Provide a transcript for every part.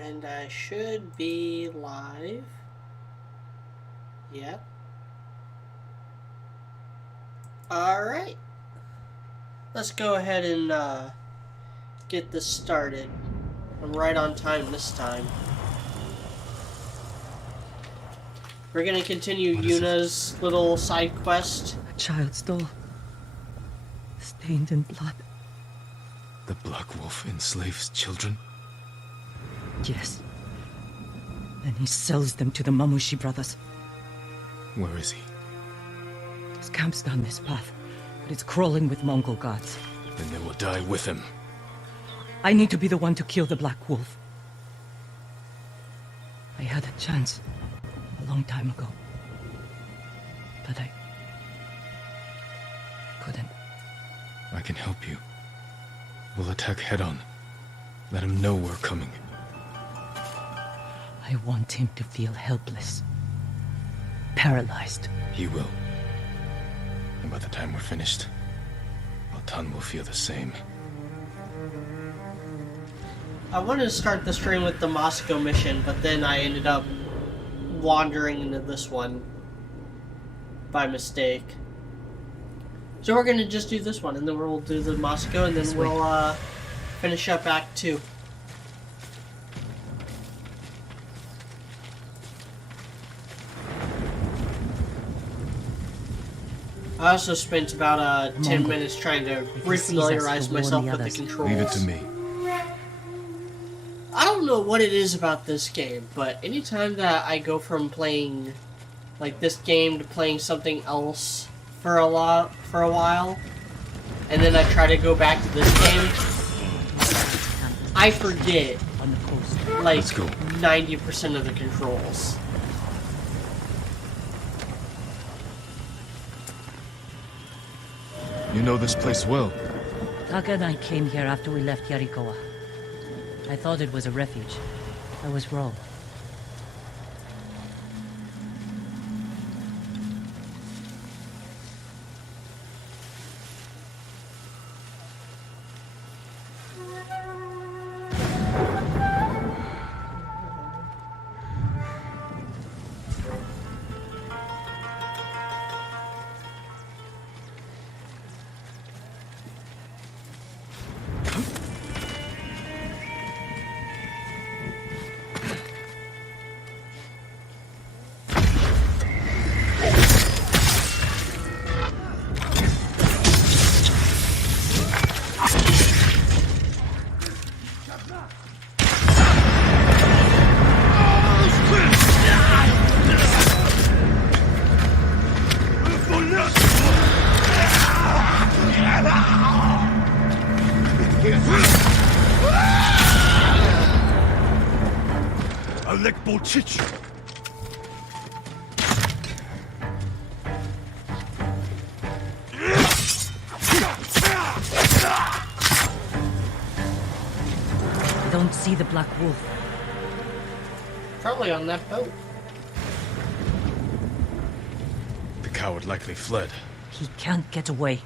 And I should be live. Yep. Alright. Let's go ahead and get this started. I'm right on time this time. We're gonna continue Yuna's little side quest. A child's doll. Stained in blood. The Black Wolf enslaves children? Yes. Then he sells them to the Mamushi brothers. Where is he? His camp's down this path, but it's crawling with Mongol guards. Then they will die with him. I need to be the one to kill the Black Wolf. I had a chance a long time ago, but I couldn't. I can help you. We'll attack head-on. Let him know we're coming. I want him to feel helpless. Paralyzed. He will. And by the time we're finished, Altan will feel the same. I wanted to start the stream with the Moscow mission, but then I ended up wandering into this one by mistake. So we're gonna just do this one, and then we'll do the Moscow, and then we'll finish up Act 2. I also spent about 10 minutes trying to refamiliarize myself with the controls. Leave it to me. I don't know what it is about this game, but anytime that I go from playing like this game to playing something else for a while, and then I try to go back to this game, I forget like 90% of the controls. You know this place well. Taka and I came here after we left Yarikawa. I thought it was a refuge. I was wrong. I don't see the Black Wolf. Probably on that boat. The coward likely fled. He can't get away.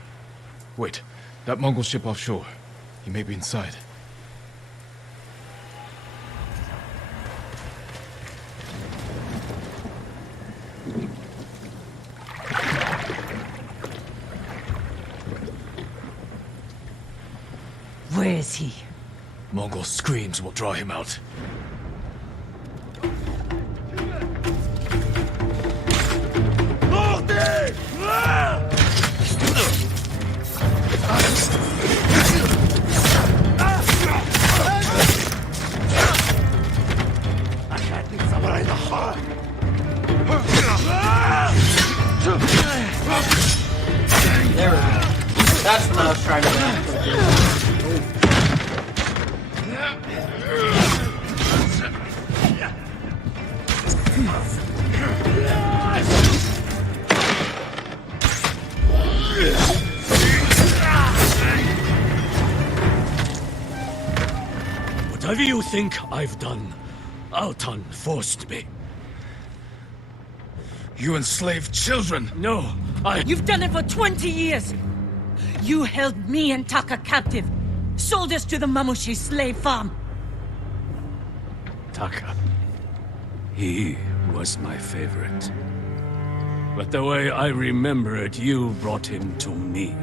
Wait, that Mongol ship offshore. He may be inside. Where is he? Mongol screams will draw him out. There we go. That's what I was trying to do. Whatever you think I've done, Altan forced me. You enslaved children! No, You've done it for 20 years! You held me and Taka captive, sold us to the Mamushi slave farm. Taka. He was my favorite. But the way I remember it, you brought him to me.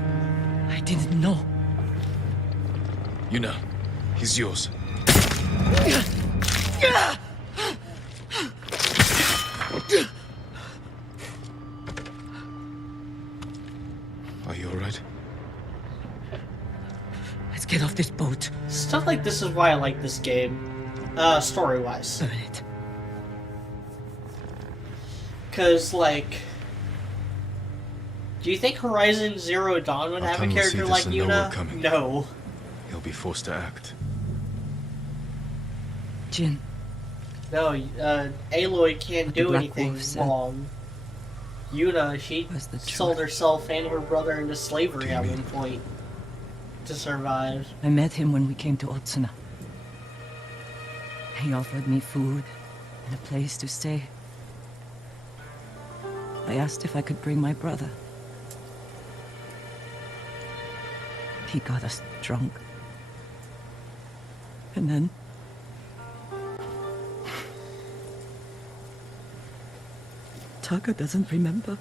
I didn't know. Yuna, he's yours. Are you alright? Let's get off this boat. Stuff like this is why I like this game, story-wise. Burn it. Cause, like, do you think Horizon Zero Dawn would have a Altan will see character this like and know we're Yuna? coming. No. He'll be forced to act. Jin, No, Aloy can't What the do Black anything Wolf said. wrong. Yuna, she Was the sold truth. herself and her brother into Do slavery you at mean- one point to survive. I met him when we came to Otsuna. He offered me food and a place to stay. I asked if I could bring my brother. He got us drunk. And then... Taka doesn't remember,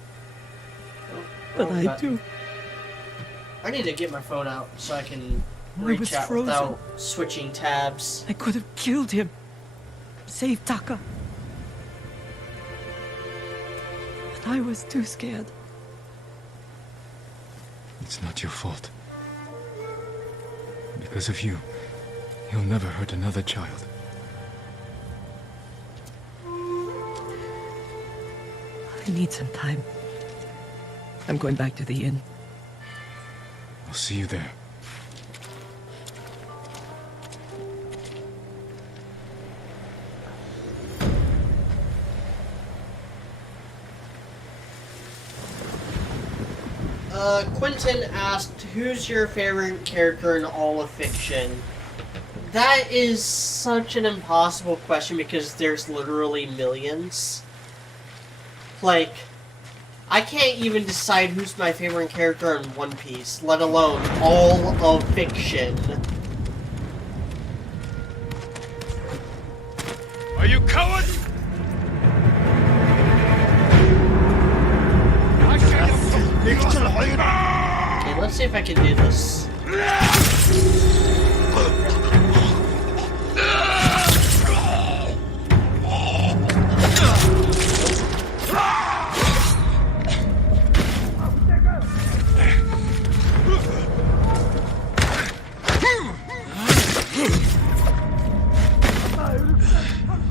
but Oh, I do. I need to get my phone out so I can I reach was out frozen. without switching tabs. I could have killed him. Saved Taka. But I was too scared. It's not your fault. Because of you, he'll never hurt another child. I need some time. I'm going back to the inn. I'll see you there. Quentin asked, who's your favorite character in all of fiction? That is such an impossible question because there's literally millions. Like, I can't even decide who's my favorite character in One Piece, let alone all of fiction. Are you cowards? Okay, let's see if I can do this.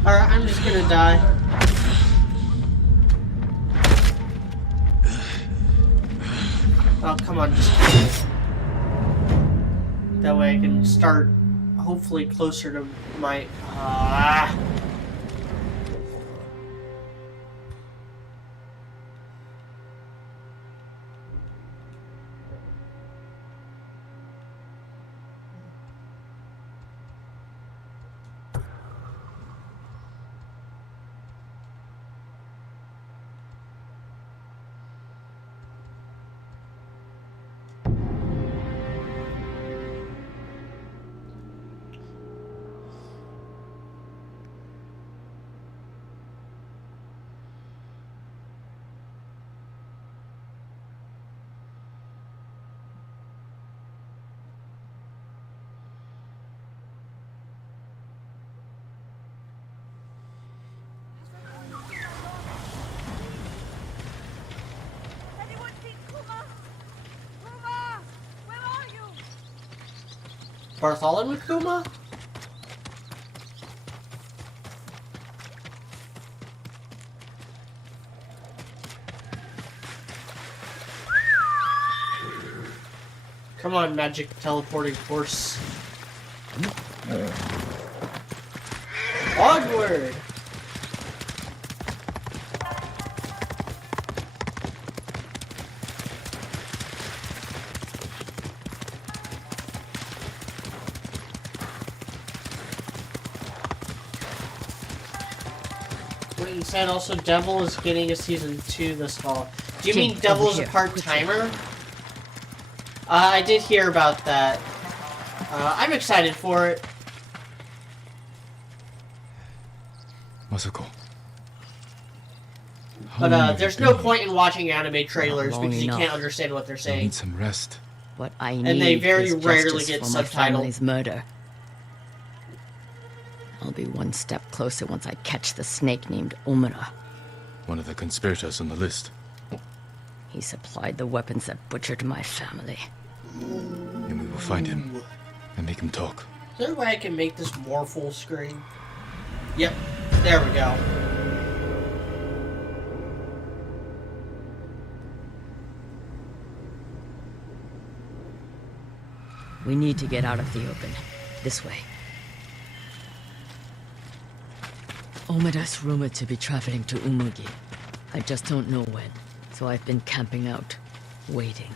Alright, I'm just gonna die. Oh, come on, just kill me. That way I can start, hopefully, closer to my... Anyone seen Kuma? Kuma! Where are you? Bartholomew Kuma? Come on, magic teleporting force. Onward! Quentin said also Devil is getting a season 2 this fall. Do you mean Jin, Devil over is a here. part-timer? I did hear about that. I'm excited for it. Masako. How But long have there's you no been point in watching anime trailers long because you enough. can't understand what they're here? You saying. need some rest. What I need And they very is rarely justice get for my subtitled. family's murder. I'll be one step closer once I catch the snake named Omura. One of the conspirators on the list. He supplied the weapons that butchered my family. And we will find him and make him talk. Is there a way I can make this more full screen? Yep, there we go. We need to get out of the open. This way. Omura's rumored to be traveling to Umugi. I just don't know when, so I've been camping out, waiting.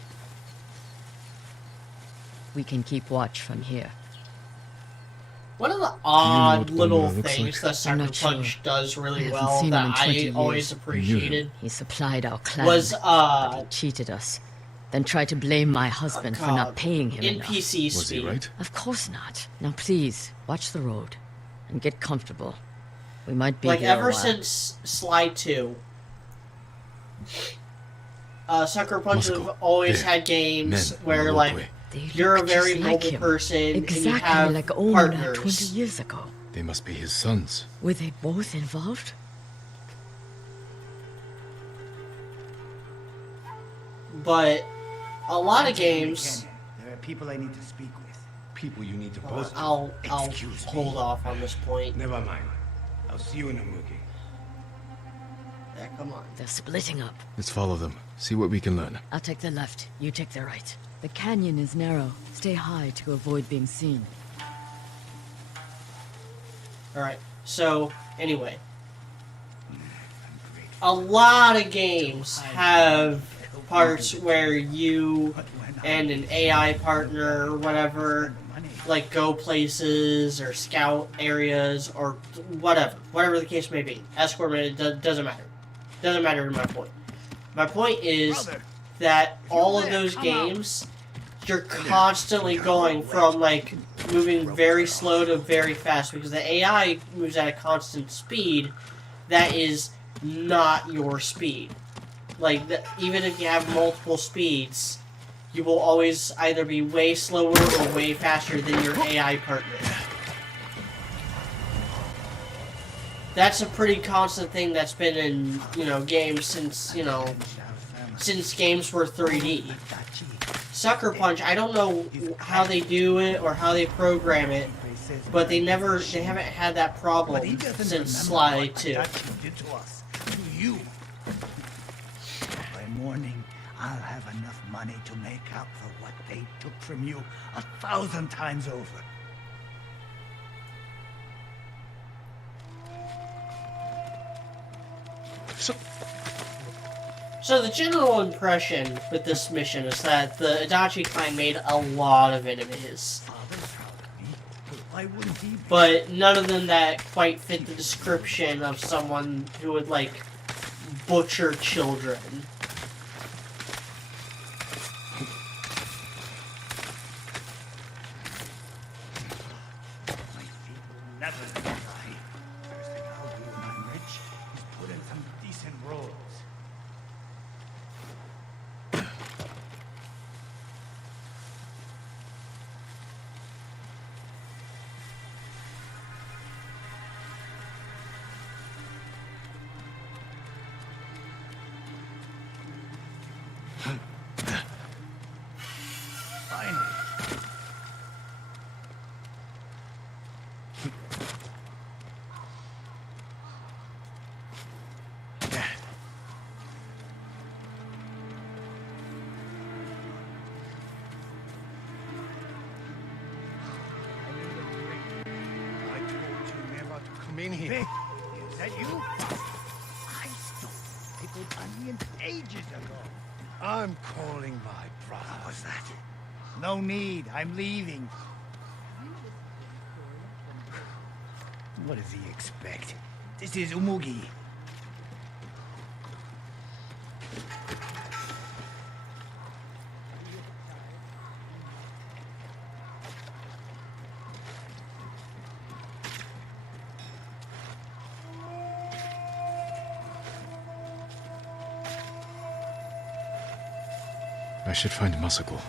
We can keep watch from here. One of the odd what little Omura looks things like? that I'm Sucker not sure. Punch does I really haven't well seen him that in 20 I always years. appreciated He supplied our clan. was He cheated us, then tried to blame my husband for God, not paying him enough. NPC Was speed. he right? Of course not. Now please, watch the road. And get comfortable. We might be Like here a ever while. since Slide 2, Sucker Punch Moscow. have always There. had games Men on where the like walkway. They you're a look very just like mobile him. person and you Exactly have like Omura partners. 20 years ago. They must be his sons. Were they both involved? But a lot of games, There are people I need to speak with. People you need to both. I'll Excuse me. hold off on this point. Never mind. I'll see you in Umugi. Yeah, come on. They're splitting up. Let's follow them. See what we can learn. I'll take the left, you take the right. The canyon is narrow. Stay high to avoid being seen. Alright, so, anyway. A lot of games have parts where you and an AI partner or whatever, like go places or scout areas or whatever the case may be. Escort, it doesn't matter. Doesn't matter to my point. My point is that all of those games, you're constantly going from like moving very slow to very fast because the AI moves at a constant speed that is not your speed. Like, even if you have multiple speeds, you will always either be way slower or way faster than your AI partner. That's a pretty constant thing that's been in, games since, since games were 3D. Sucker Punch, I don't know how they do it or how they program it, but they haven't had that problem since Slide 2. By morning, I'll have enough money to make up for what they took from you 1,000 times over. So the general impression with this mission is that the Adachi clan made a lot of enemies, Father's proud of me, but why wouldn't he be? but none of them that quite fit the description of someone who would, like, butcher children. My feet will never dry. First thing I'll do when I'm rich is put in some decent roads. Finally. I told you never to come in here. Hey, is that you? I stole pickled onions ages ago. I'm calling my brother. How was that? No need. I'm leaving. What does he expect? This is Umugi. I should find Masako.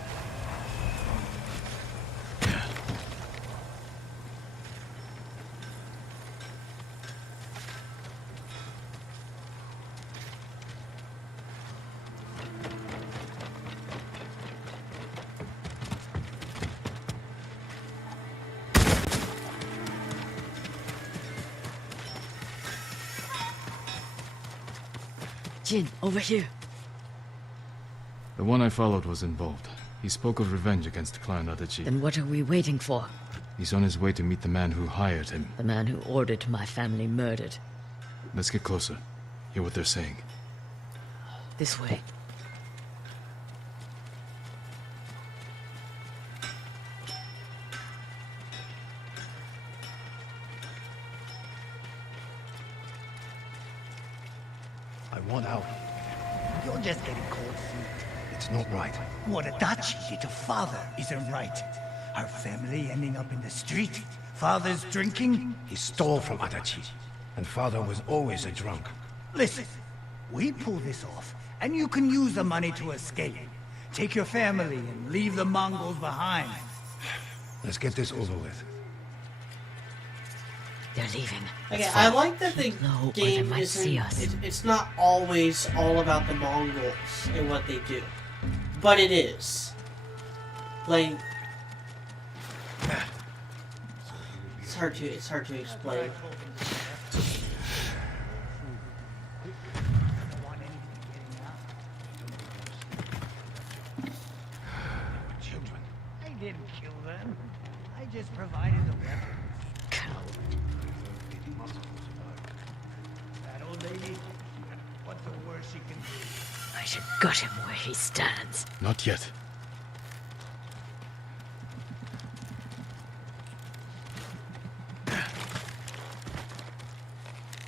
Jin, over here. The one I followed was involved. He spoke of revenge against Clan Adachi. Then what are we waiting for? He's on his way to meet the man who hired him. The man who ordered my family murdered. Let's get closer. Hear what they're saying. This way. I want out. You're just getting cold feet. It's not right. What Adachi did to father isn't right. Our family ending up in the street. Father's drinking. He stole from Adachi, and father was always a drunk. Listen, we pull this off, and you can use the money to escape. Take your family and leave the Mongols behind. Let's get this over with. They're leaving. Okay, I like that the Low, or they game might see isn't. us. It's not always all about the Mongols and what they do, but it is. Like, it's hard to explain. Children. I didn't kill them. I just provided the weapons. That old lady, what's the worst she can do? I should gut him where he stands. Not yet.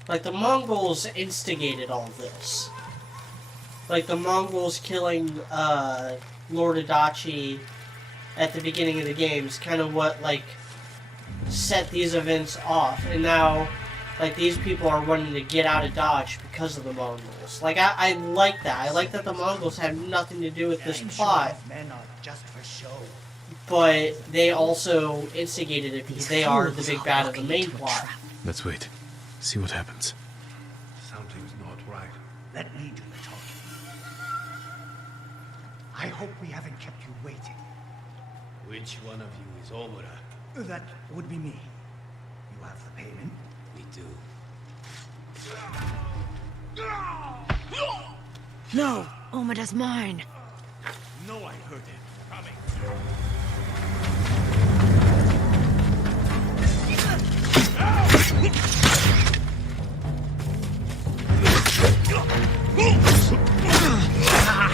Like, the Mongols instigated all this. Like, the Mongols killing Lord Adachi at the beginning of the game is kind of what, like, set these events off. And now, like, these people are wanting to get out of Dodge because of the Mongols. Like, I like that. I like that the Mongols have nothing to do with this plot. Men are just for show. But they also instigated it because they are the big bad of the main plot. Let's wait. See what happens. Something's not right. Let me do the talking. I hope we haven't kept you waiting. Which one of you is Omura? That would be me. You have the payment. We do. No! Omada's mine! No, I heard him coming.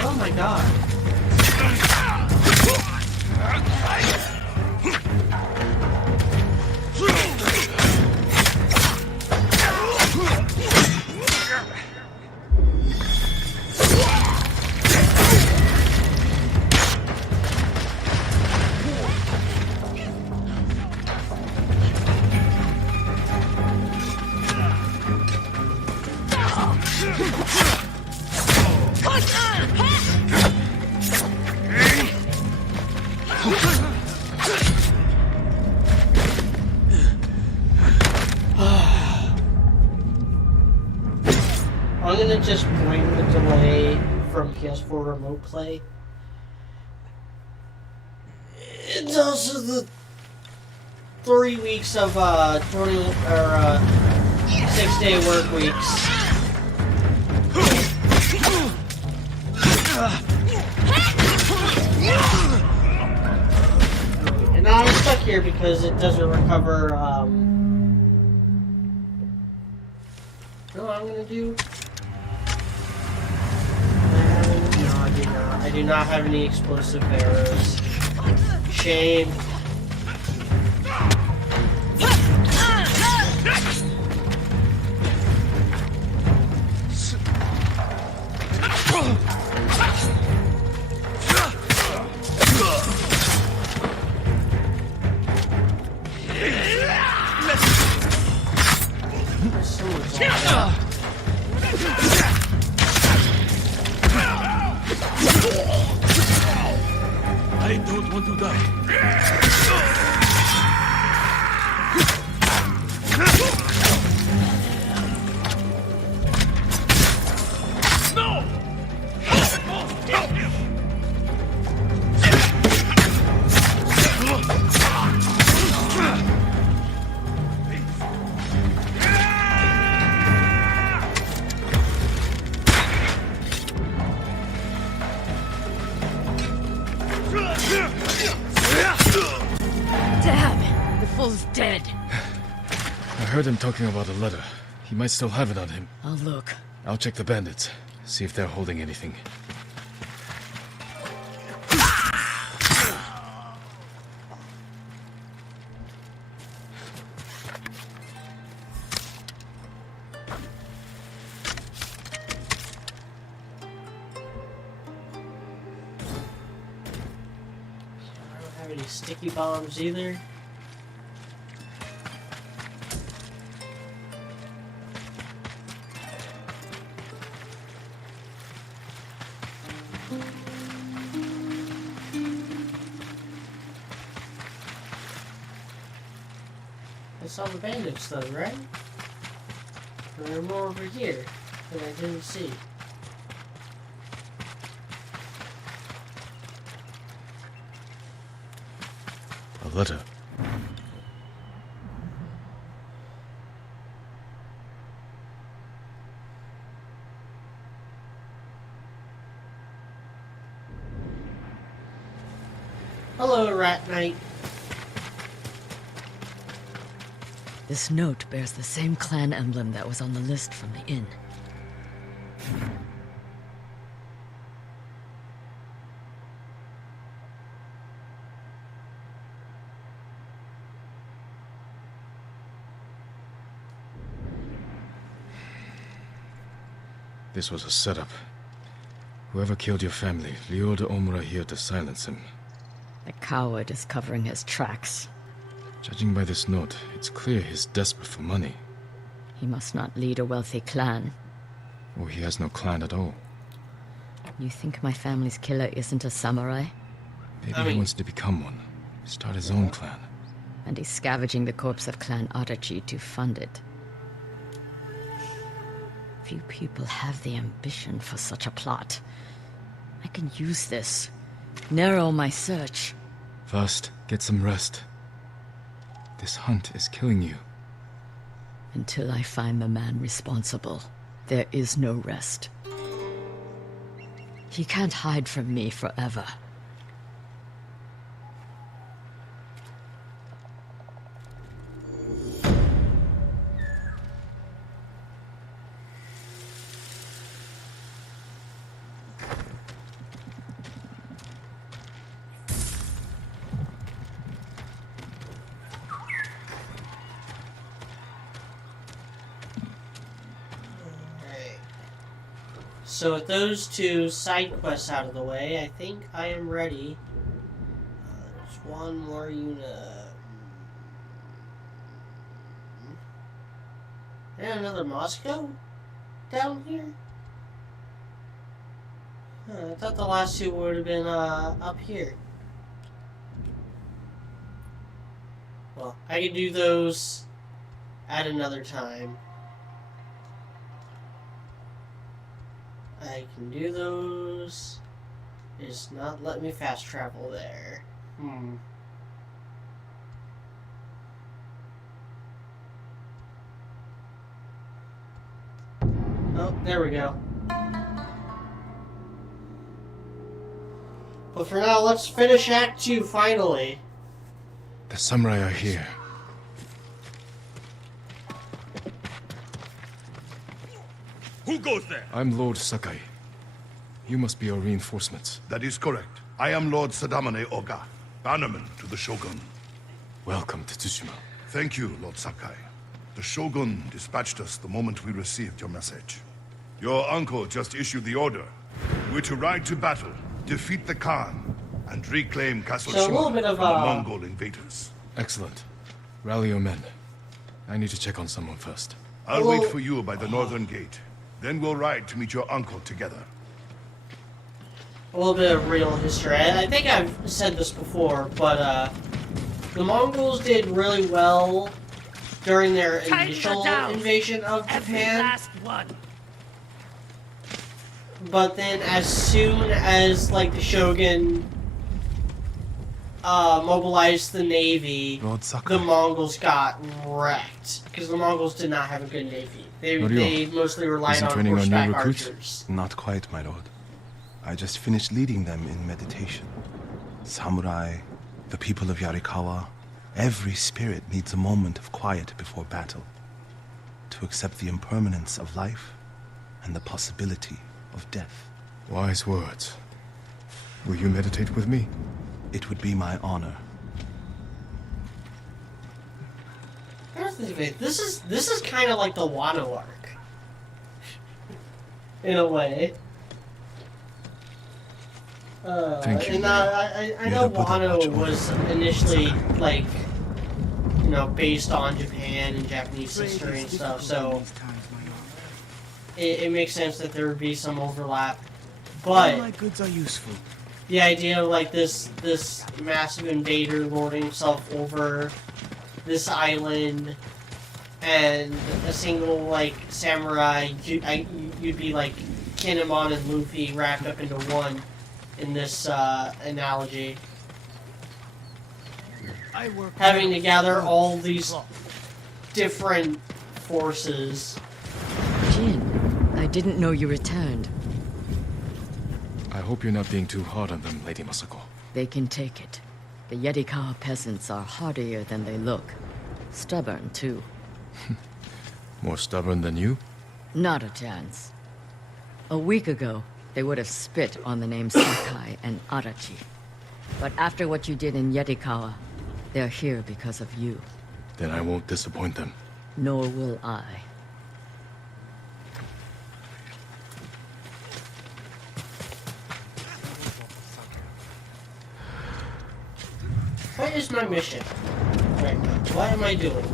Oh my god. I'm gonna just bring the delay from PS4 Remote Play. It's also the 3 weeks of 6-day work weeks. And now I'm stuck here because it doesn't recover. You know what I'm gonna do? No, I do not. I do not have any explosive arrows. Shame. I don't want to die. Damn! The fool's dead. I heard him talking about a letter. He might still have it on him. I'll look. I'll check the bandits, see if they're holding anything. I don't have any sticky bombs either. I saw the bandits though, right? There are more over here that I didn't see. A letter. Hello, Rat Knight. This note bears the same clan emblem that was on the list from the inn. This was a setup. Whoever killed your family lured Omura here to silence him. The coward is covering his tracks. Judging by this note, it's clear he's desperate for money. He must not lead a wealthy clan. Or he has no clan at all. You think my family's killer isn't a samurai? Maybe he wants to become one. Start his own clan. And he's scavenging the corpse of Clan Arachi to fund it. Few people have the ambition for such a plot. I can use this. Narrow my search. First, get some rest. This hunt is killing you. Until I find the man responsible, there is no rest. He can't hide from me forever. So with those two side quests out of the way, I think I am ready. There's one more unit. And another Moscow down here? I thought the last two would have been up here. Well, I can do those at another time. I can do those. It's not let me fast travel there. Oh, there we go. But for now, let's finish Act 2 finally. The samurai are here. Who goes there? I'm Lord Sakai. You must be our reinforcements. That is correct. I am Lord Sadamane Oga, bannerman to the Shogun. Welcome to Tsushima. Thank you, Lord Sakai. The Shogun dispatched us the moment we received your message. Your uncle just issued the order. We're to ride to battle, defeat the Khan, and reclaim Castle So a little Shima bit of, from the Mongol invaders. Excellent. Rally your men. I need to check on someone first. I'll wait for you by the northern gate. Then we'll ride to meet your uncle together. a little bit of real history. I think I've said this before, but the Mongols did really well during their initial invasion of Japan. But then as soon as, like, the Shogun mobilized the navy, the Mongols got wrecked. Because the Mongols did not have a good navy. They mostly relied on horseback archers. Not quite, my lord. I just finished leading them in meditation. Samurai, the people of Yarikawa, every spirit needs a moment of quiet before battle. To accept the impermanence of life and the possibility of death. Wise words. Will you meditate with me? It would be my honor. This is kind of like the Wano arc, in a way. Thank you. And I know Wano was initially like, you know, based on Japan and Japanese history and stuff, so it makes sense that there would be some overlap. But my goods are useful. the idea of like this massive invader lording himself over this island, and a single like samurai, you'd be like Kinemon and Luffy wrapped up into one in this analogy. Having to gather all these different forces. Jin, I didn't know you returned. I hope you're not being too hard on them, Lady Masako. They can take it. The Yarikawa peasants are hardier than they look. Stubborn, too. More stubborn than you? Not a chance. A week ago, they would have spit on the names Sakai and Arachi. But after what you did in Yarikawa, they're here because of you. Then I won't disappoint them. Nor will I. What is my mission right now? What am I doing?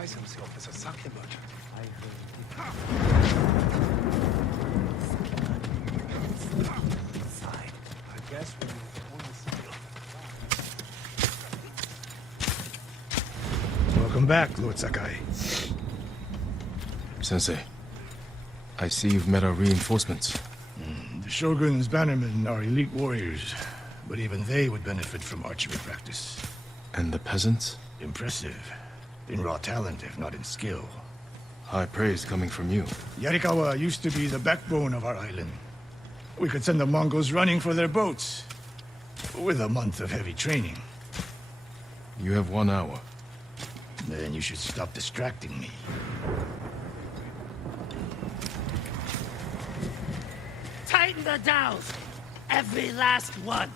Himself as a sake merchant. I guess when you Welcome back, Lord Sakai. Sensei, I see you've met our reinforcements. The Shogun's bannermen are elite warriors, but even they would benefit from archery practice. And the peasants? Impressive. In raw talent, if not in skill. High praise coming from you. Yarikawa used to be the backbone of our island. We could send the Mongols running for their boats. With a month of heavy training. You have 1 hour. Then you should stop distracting me. Tighten the dowels! Every last one!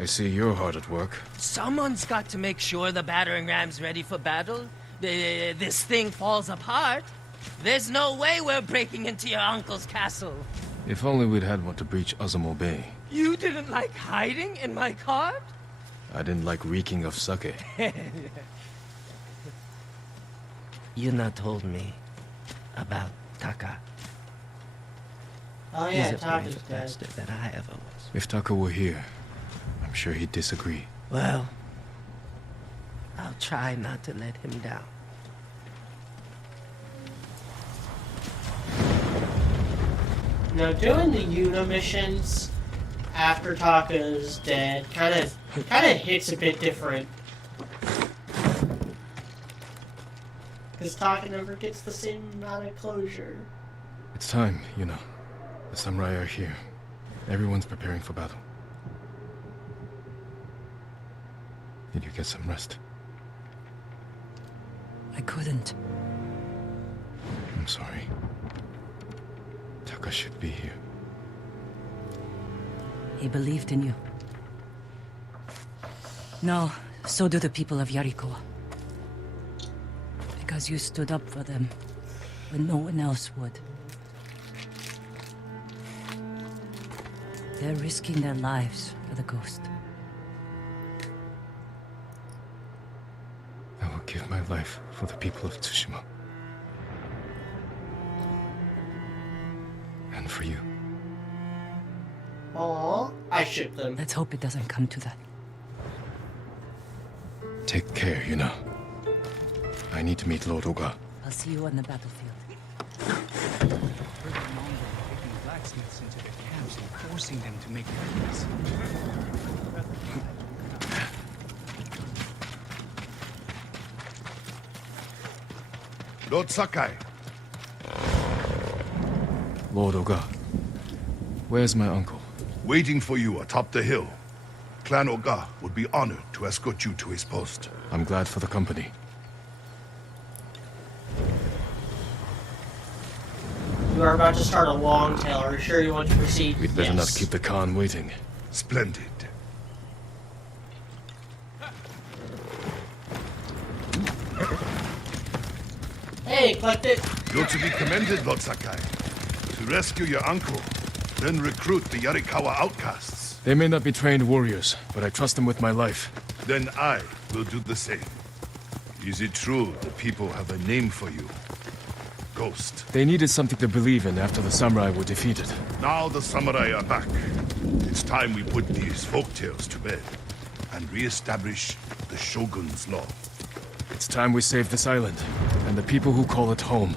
I see you're hard at work. Someone's got to make sure the battering ram's ready for battle. This thing falls apart. There's no way we're breaking into your uncle's castle. If only we'd had one to breach Azumo Bay. You didn't like hiding in my cart? I didn't like reeking of sake. You not told me about Taka. Oh yeah, He's a Taka's brave dead. bastard that I ever was. If Taka were here, I'm sure he'd disagree. Well, I'll try not to let him down. Now, doing the Yuna missions after Taka's dead kind of hits a bit different. Because Taka never gets the same amount of closure. It's time, you know. The samurai are here. Everyone's preparing for battle. Did you get some rest? I couldn't. I'm sorry. Taka should be here. He believed in you. No, so do the people of Yarikawa. Because you stood up for them when no one else would. They're risking their lives for the ghost. I will give my life for the people of Tsushima. And for you. Aww, I ship them. Let's hope it doesn't come to that. Take care, Yuna. I need to meet Lord Oga. I'll see you on the battlefield. Blacksmiths into their camps and forcing them to make weapons. Lord Sakai, Lord Oga. Where's my uncle? waiting for you atop the hill. Clan Oga would be honored to escort you to his post. I'm glad for the company. You are about to start a long tale. Are you sure you want to proceed? We'd better not Yes. keep the Khan waiting. Splendid. Hey, collect it. You're to be commended, Lord Sakai. To rescue your uncle, then recruit the Yarikawa outcasts. They may not be trained warriors, but I trust them with my life. Then I will do the same. Is it true the people have a name for you? Ghost. They needed something to believe in after the samurai were defeated. Now the samurai are back. It's time we put these folktales to bed and re-establish the Shogun's law. It's time we save this island, and the people who call it home.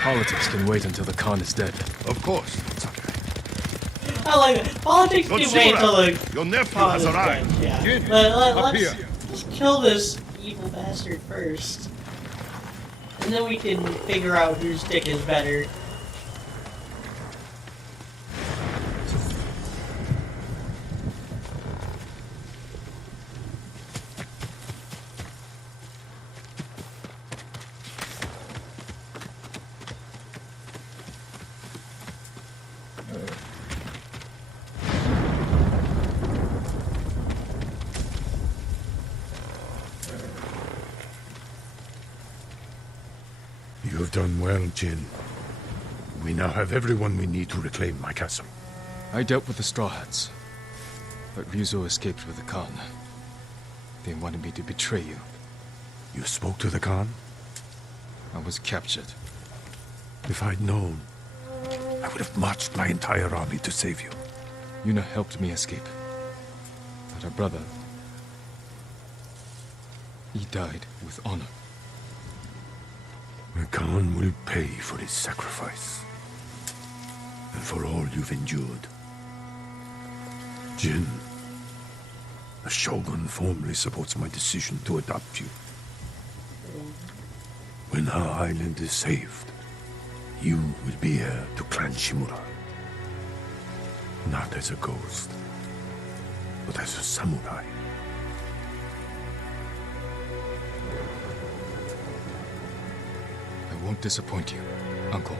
Politics can wait until the Khan is dead. Of course, Sakai. I like it. Politics Lord can wait until the your nephew Khan has is arrived. dead. Yeah. Jin, Let's just kill this evil bastard first. And then we can figure out whose dick is better. You have done well, Jin. We now have everyone we need to reclaim my castle. I dealt with the Straw Hats, but Ryuzo escaped with the Khan. They wanted me to betray you. You spoke to the Khan? I was captured. If I'd known, I would have marched my entire army to save you. Yuna helped me escape. But her brother... he died with honor. The Khan will pay for his sacrifice. And for all you've endured. Jin, the Shogun formally supports my decision to adopt you. When our island is saved, you will be heir to Clan Shimura. Not as a ghost, but as a samurai. I won't disappoint you, Uncle.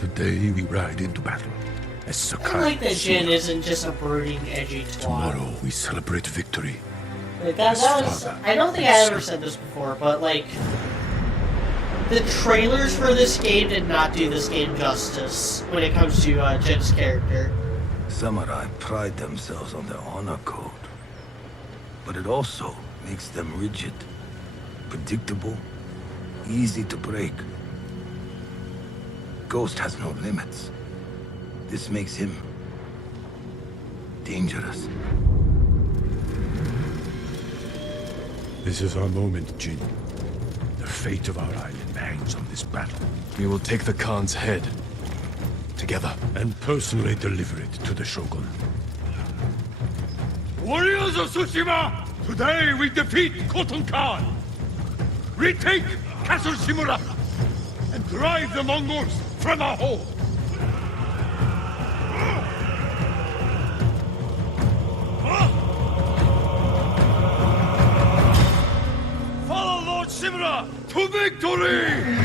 Today we ride into battle as Sakai. I like that Jin Sura. isn't just a brooding, edgy twat. Tomorrow we celebrate victory. Like that was. I don't think I ever said this before, but like, the trailers for this game did not do this game justice when it comes to Jin's character. Samurai pride themselves on their honor code, but it also makes them rigid, predictable, easy to break. Ghost has no limits. This makes him dangerous. This is our moment, Jin. The fate of our island hangs on this battle. We will take the Khan's head. Together. And personally deliver it to the Shogun. Warriors of Tsushima! Today we defeat Khotun Khan! Retake Castle Shimura! And drive the Mongols from our home! Follow Lord Shimura to victory!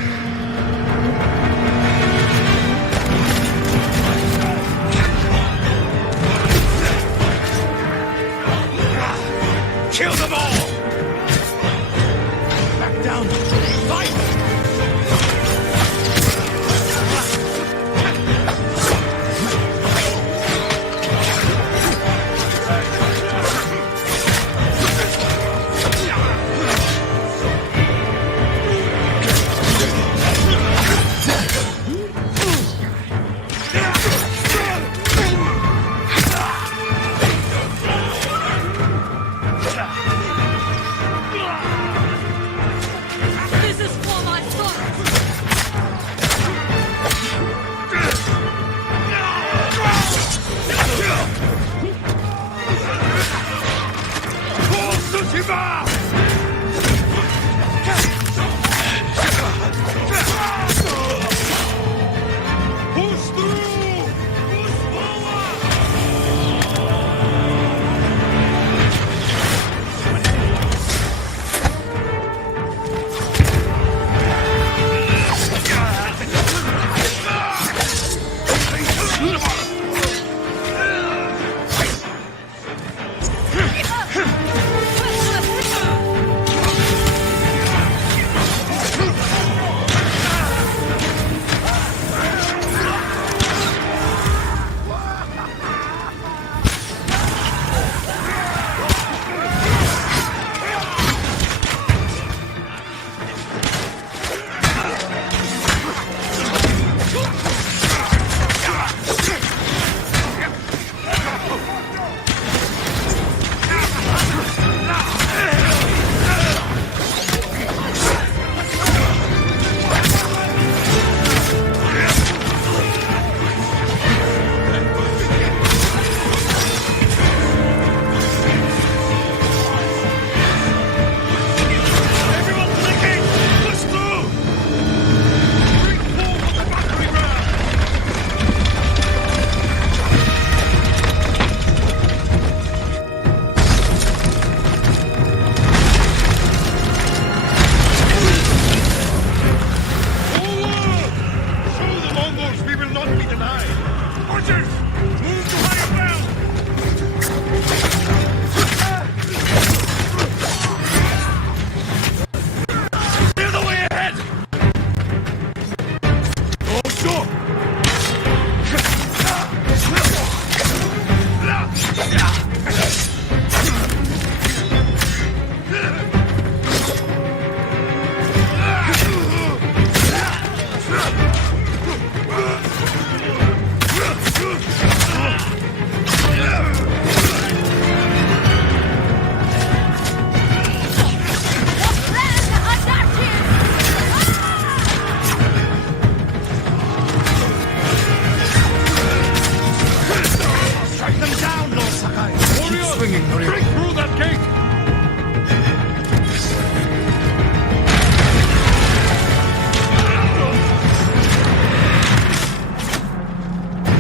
Break through that gate!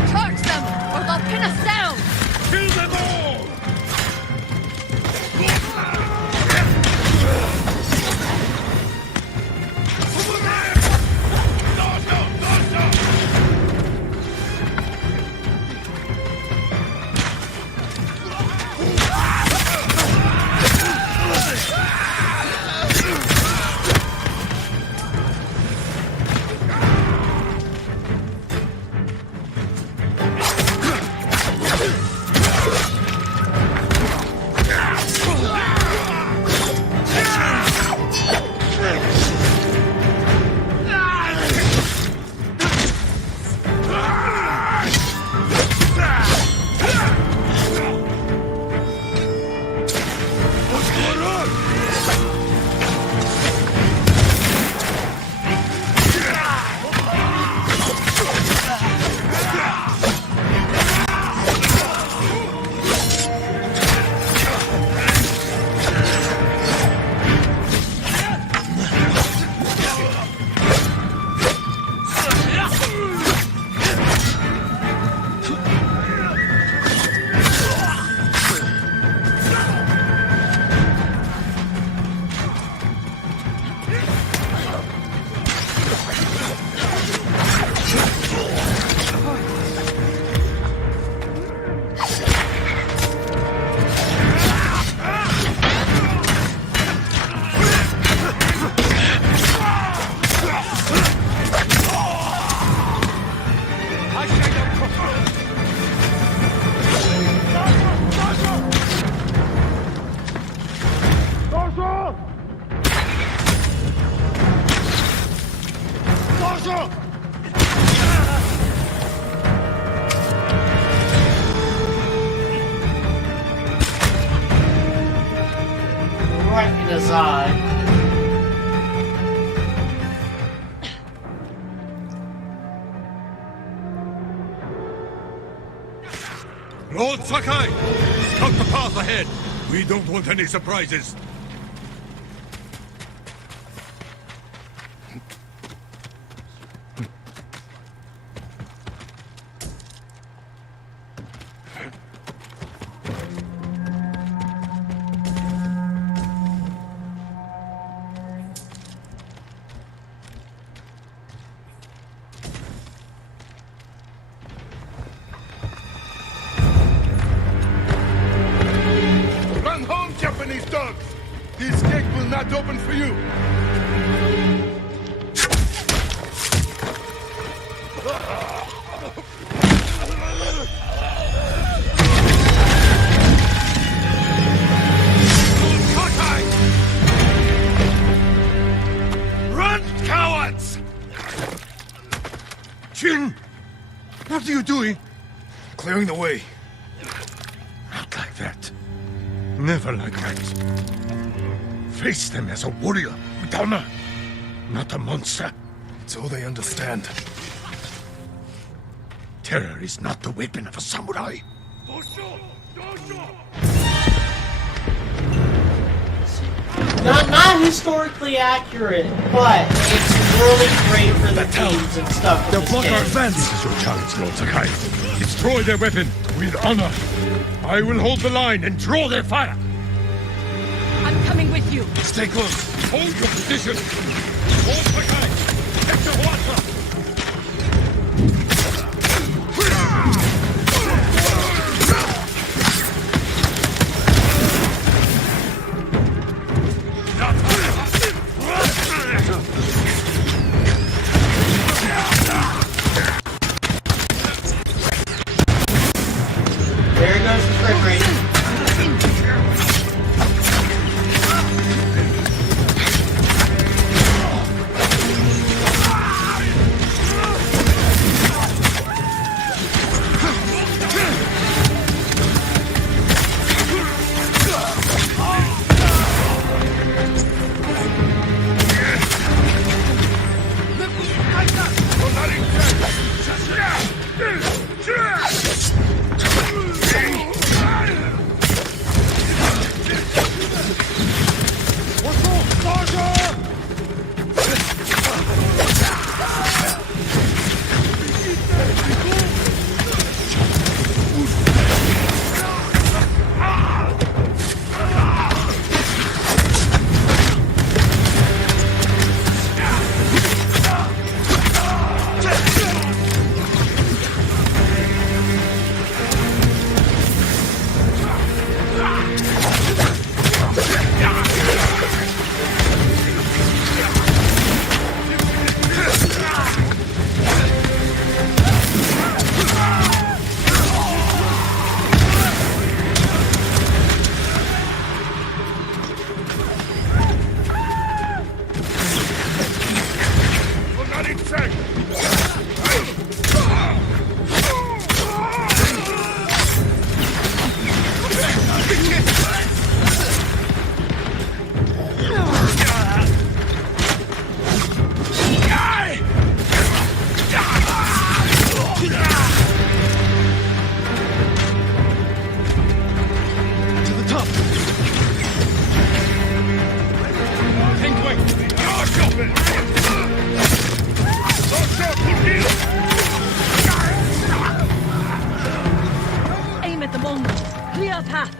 Charge them, or they'll pin us down! Kill them all! Right in his eye. Lord Sakai! Scout the path ahead! We don't want any surprises! Run home, Japanese dogs! This gate will not open for you! Run, cowards! Jin! What are you doing? Clearing the way. Not like that. Never like that. Face them as a warrior with honor, not a monster. So they understand. Terror is not the weapon of a samurai. Not historically accurate, but it's really great for the teams and stuff. They'll block our advance. This is your challenge, Lord Sakai. Destroy their weapon with honor. I will hold the line and draw their fire. I'm coming with you. Stay close. Hold your position. Lord Sakai, get the water. There goes the frame rate. Clear path!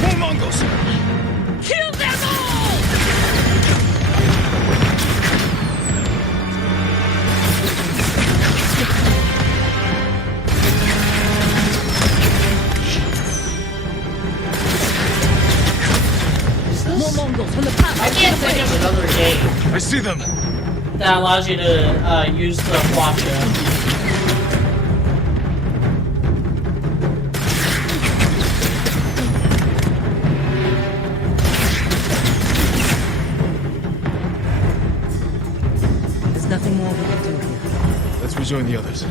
More Mongols! Kill them all! More Mongols from the path! I can't think of another game I see them! that allows you to use the Hwacha. There's nothing more we can do here. Let's rejoin the others.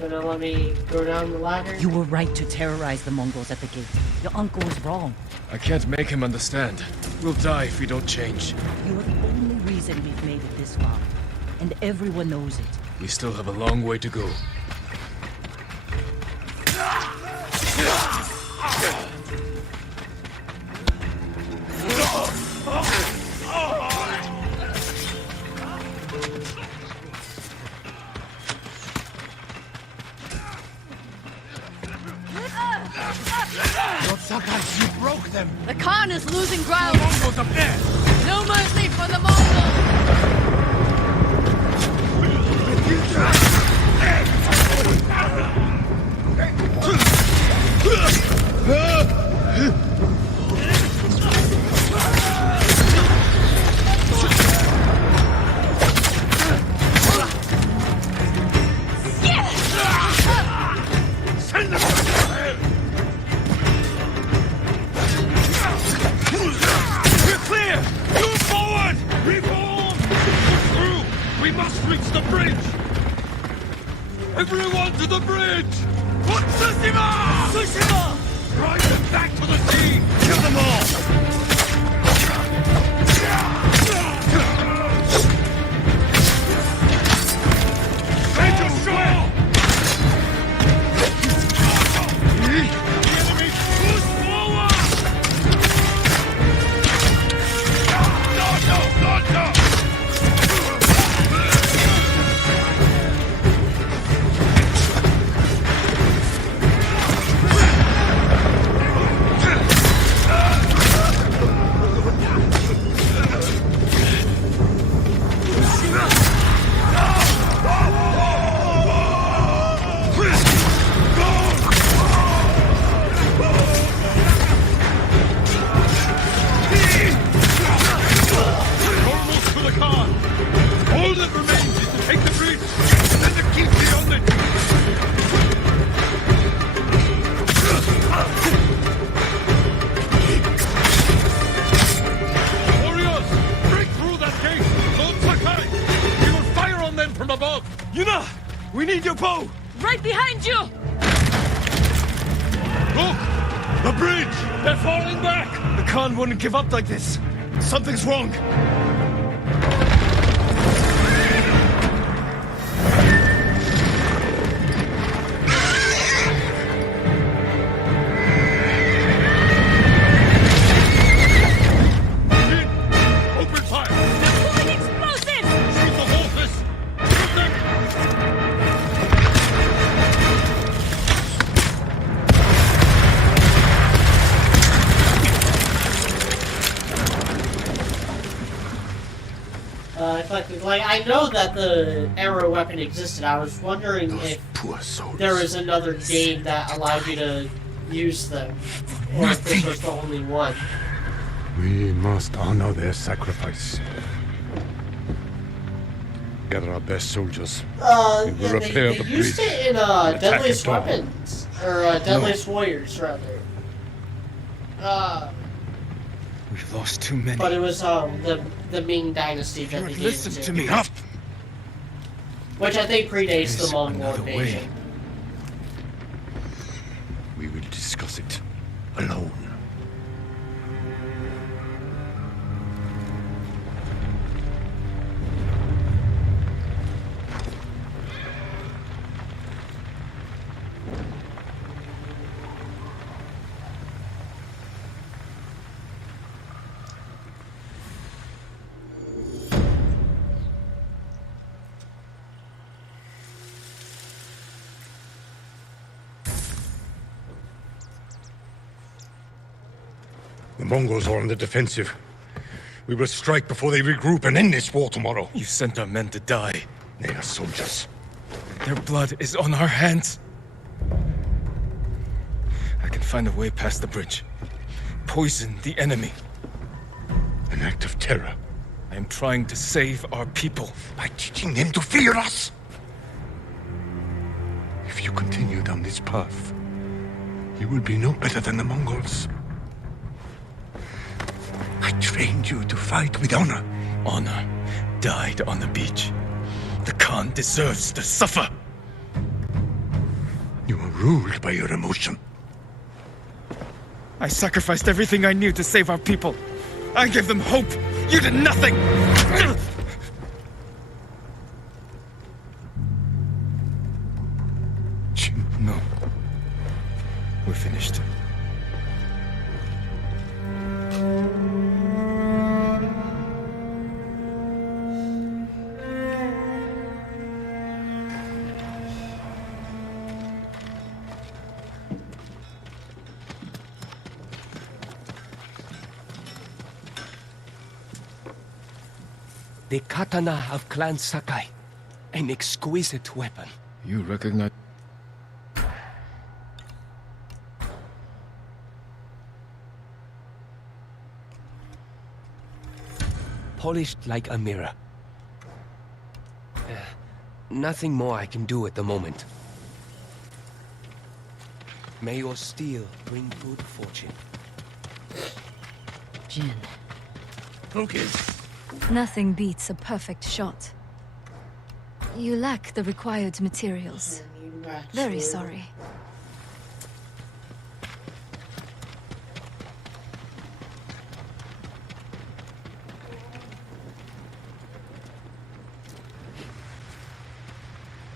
Gonna let me go down the ladder? You were right to terrorize the Mongols at the gate. Your uncle was wrong. I can't make him understand. We'll die if we don't change. You are the only reason we've made it this far. And everyone knows it. We still have a long way to go. Sakai, you broke them! The Khan is losing ground! Mongols up there! No mercy for the Mongols! Send them! We're clear! Move forward! Reform! Push through! We must reach the bridge! Everyone to the bridge! Put Tsushima! Tsushima! Drive them back to the sea! Kill them all! Stay to shore! The enemy push forward! No! Almost to the Khan! All that remains is to take the bridge and to keep beyond it! Warriors! Break through that gate! Lord Sakai! We will fire on them from above! Yuna! We need your bow! Right behind you! Look! The bridge! They're falling back! The Khan wouldn't give up like this. Something's wrong. Open fire! Deploy explosives! Shoot the horses! Shoot them! Like, I know that the arrow weapon existed. I was wondering if there was another game that allowed you to use them, or if this was the only one. We must honor their sacrifice. Gather our best soldiers. We will repair the they used bridge it in and attack Deadliest at dawn. Weapons, or Deadliest Warriors, rather. We've lost too many. But it was the Ming Dynasty that they Listen gave to it me. which I think predates the There's Mongol another way. invasion. We will discuss it alone. The Mongols are on the defensive. We will strike before they regroup and end this war tomorrow. You sent our men to die. They are soldiers. Their blood is on our hands. I can find a way past the bridge. Poison the enemy. An act of terror. I am trying to save our people. By teaching them to fear us. If you continue down this path, you will be no better than the Mongols. I trained you to fight with honor. Honor died on the beach. The Khan deserves to suffer. You are ruled by your emotion. I sacrificed everything I knew to save our people. I gave them hope. You did nothing! No. We're finished. The katana of Clan Sakai. An exquisite weapon. You recognize... Polished like a mirror. Nothing more I can do at the moment. May your steel bring good fortune. Jin. Focus! Nothing beats a perfect shot. You lack the required materials. Very sorry.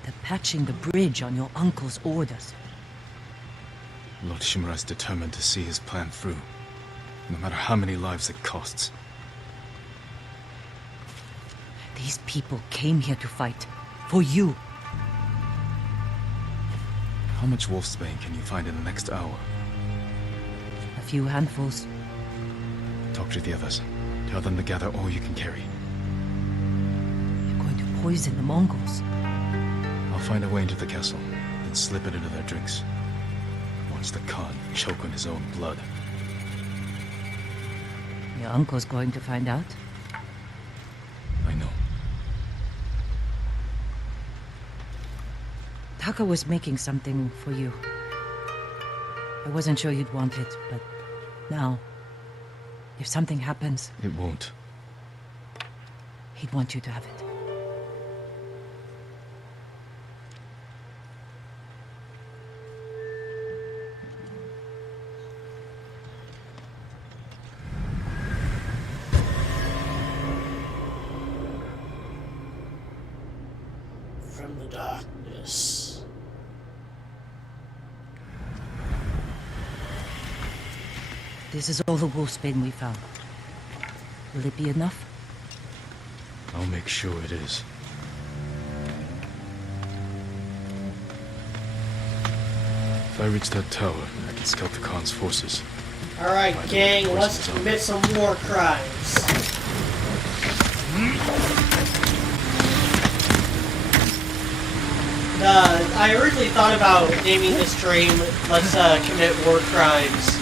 They're patching the bridge on your uncle's orders. Lord Shimura is determined to see his plan through, no matter how many lives it costs. These people came here to fight. For you. How much wolfsbane can you find in the next hour? A few handfuls. Talk to the others. Tell them to gather all you can carry. You're going to poison the Mongols. I'll find a way into the castle, then slip it into their drinks. Watch the Khan choke on his own blood. Your uncle's going to find out? I know. Taka was making something for you. I wasn't sure you'd want it, but now, if something happens... It won't. He'd want you to have it. From the darkness. This is all the wolfsbane we found. Will it be enough? I'll make sure it is. If I reach that tower, I can scout the Khan's forces. Alright, gang, let's commit some war crimes. I originally thought about naming this stream, Let's Commit War Crimes,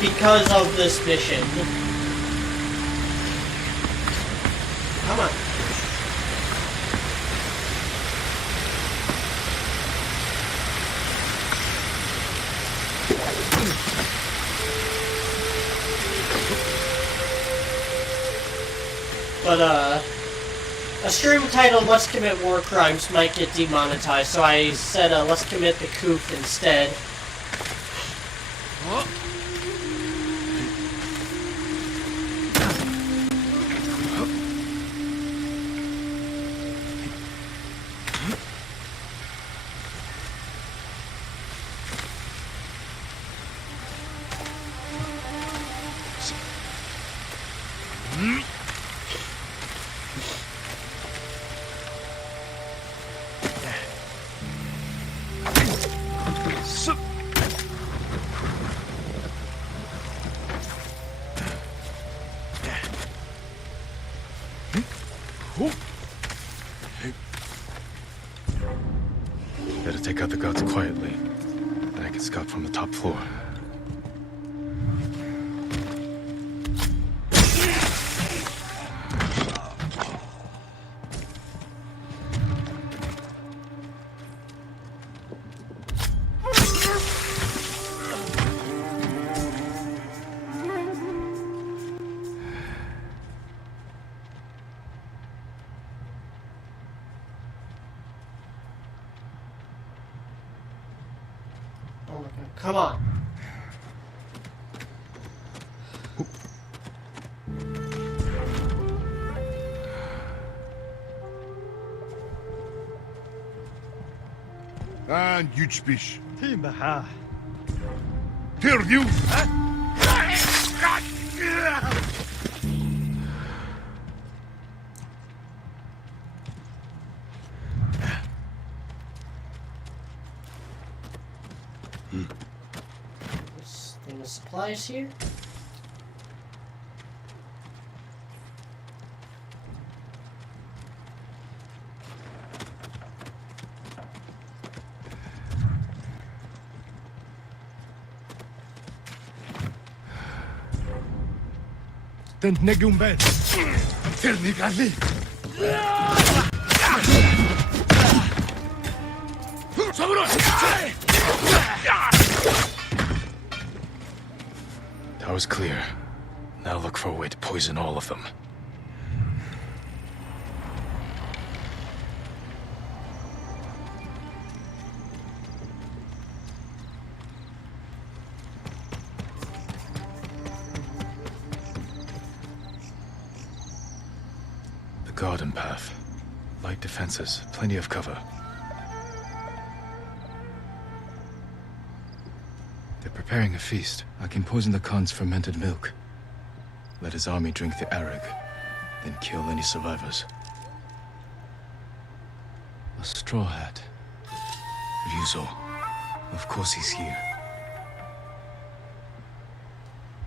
because of this mission. Come on. But, a stream titled Let's Commit War Crimes might get demonetized, so I said, let's commit the Coof instead. Better take out the guards quietly. Then I can scout from the top floor. Oh my god, come on. And Yuchbish. Timbaha. Here, you! This thing of supplies here. Then Negumben. Ternigali. Tower's clear. Now look for a way to poison all of them. The garden path. Light defenses, plenty of cover. They're preparing a feast. I can poison the Khan's fermented milk. Let his army drink the arag, then kill any survivors. A straw hat. Ryuzo. Of course he's here.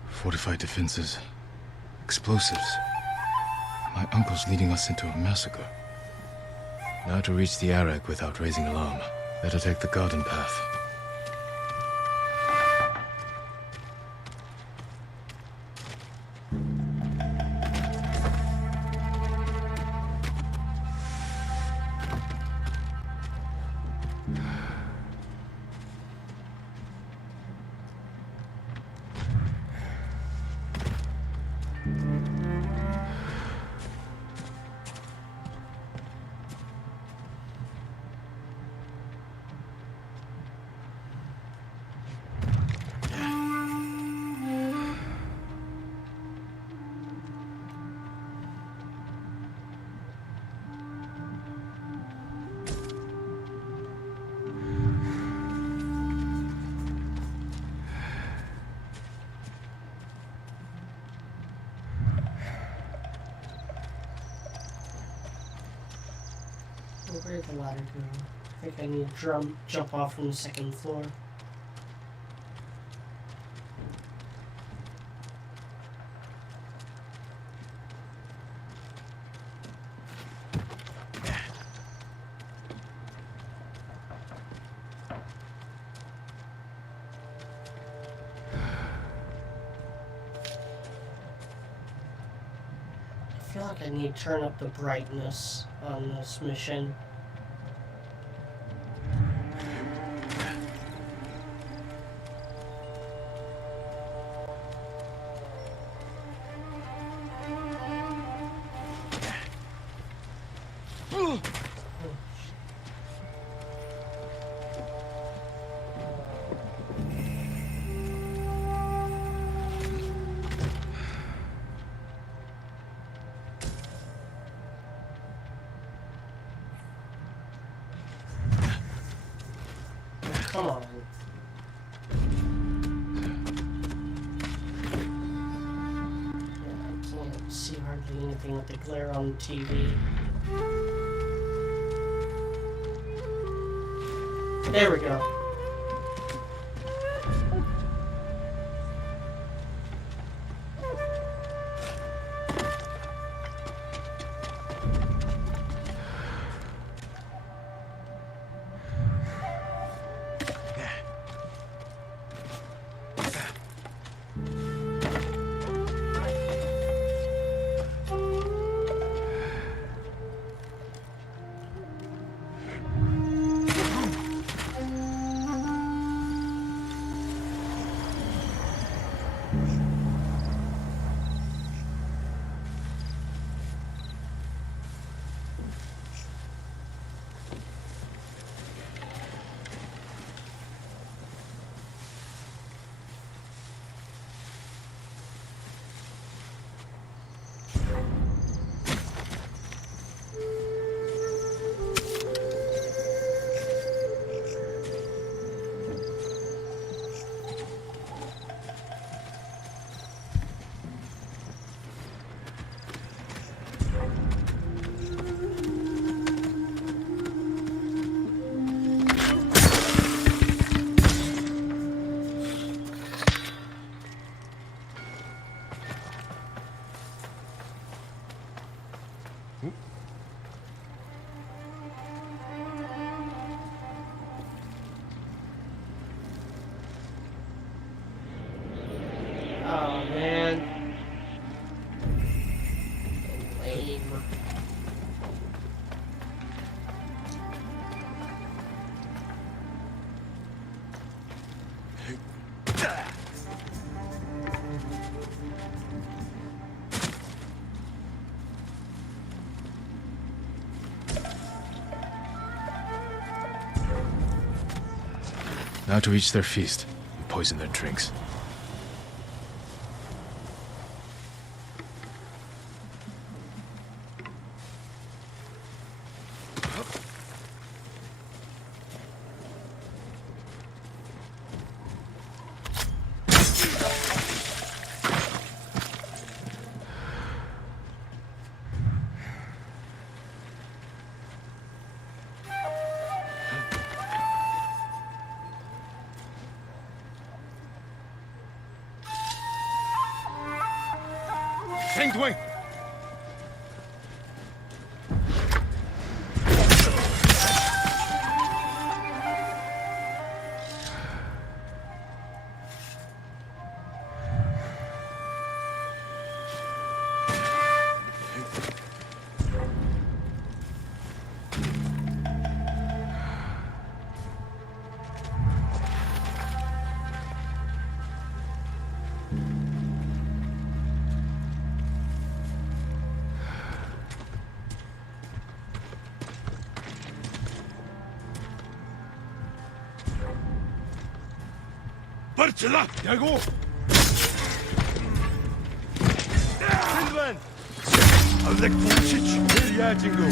Fortified defenses. Explosives. My uncle's leading us into a massacre. Now to reach the arag without raising alarm. Better take the garden path. Where'd the ladder go? I think I need to jump off from the second floor. I feel like I need to turn up the brightness on this mission. Come on. Yeah, I can't see hardly anything with the glare on the TV. There we go. Oh man. Lame. Now to reach their feast and poison their drinks. Wing! Barçala! Yago! Silvan! Alek Vucic! Перьятинgu!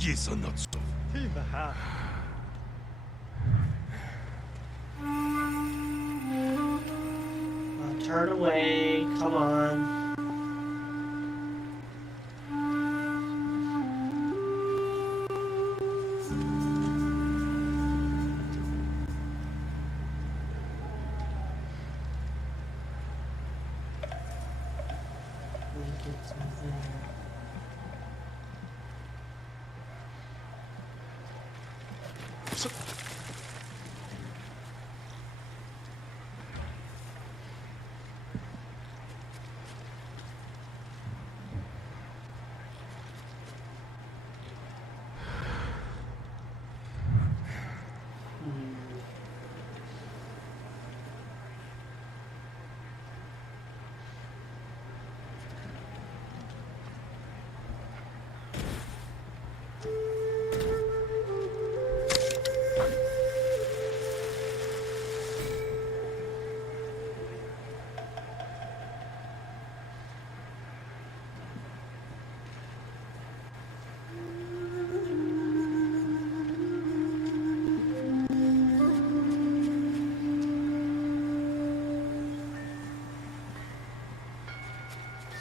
Yes or not so? Turn away, come on.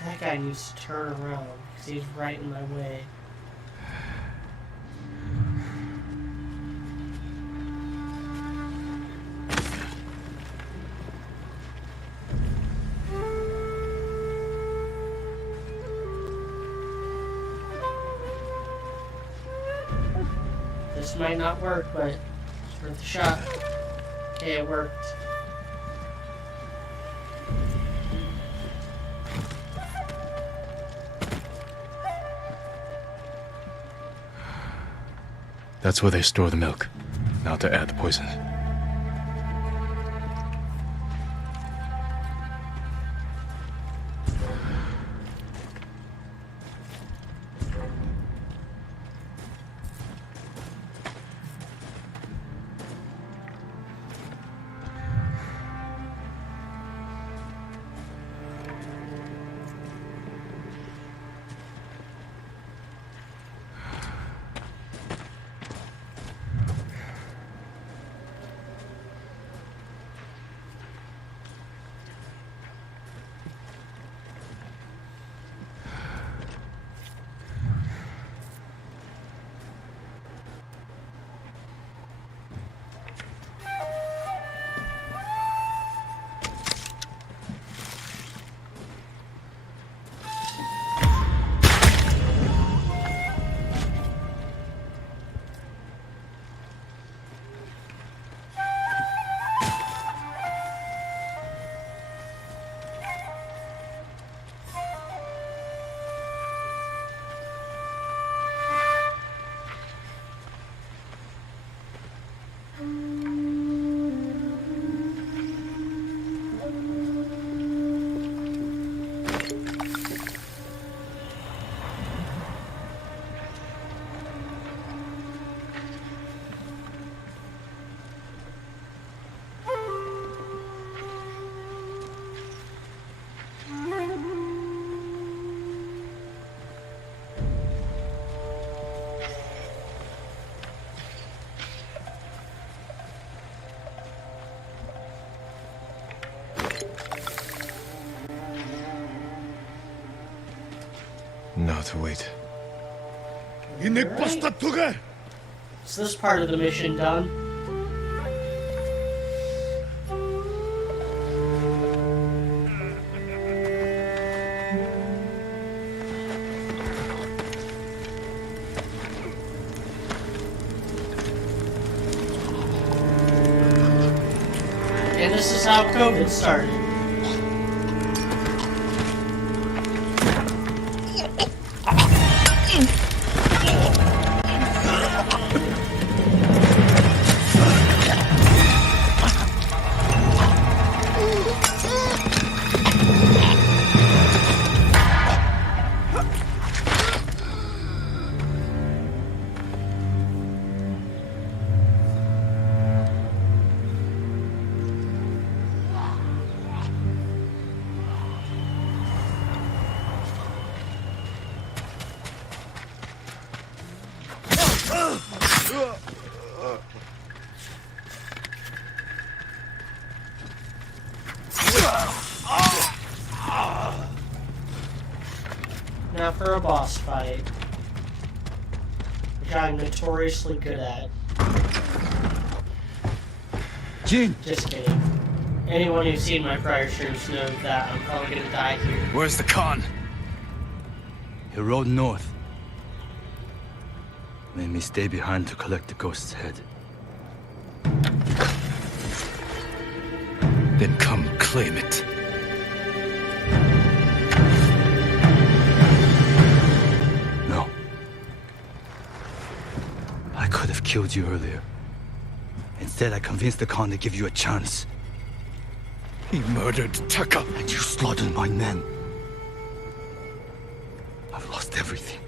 That guy needs to turn around because he's right in my way. This might not work, but it's worth a shot. Okay, it worked. That's where they store the milk. Now to add the poison. Now to wait. Right. Is this part of the mission done? And this is how COVID started. Now for a boss fight, which I'm notoriously good at. Jin! Just kidding. Anyone who's seen my prior streams knows that I'm probably gonna die here. Where's the Khan? He rode north. Made me stay behind to collect the ghost's head. Then come claim it. No. I could have killed you earlier. Instead, I convinced the Khan to give you a chance. He murdered Taka. And you slaughtered my men. I've lost everything.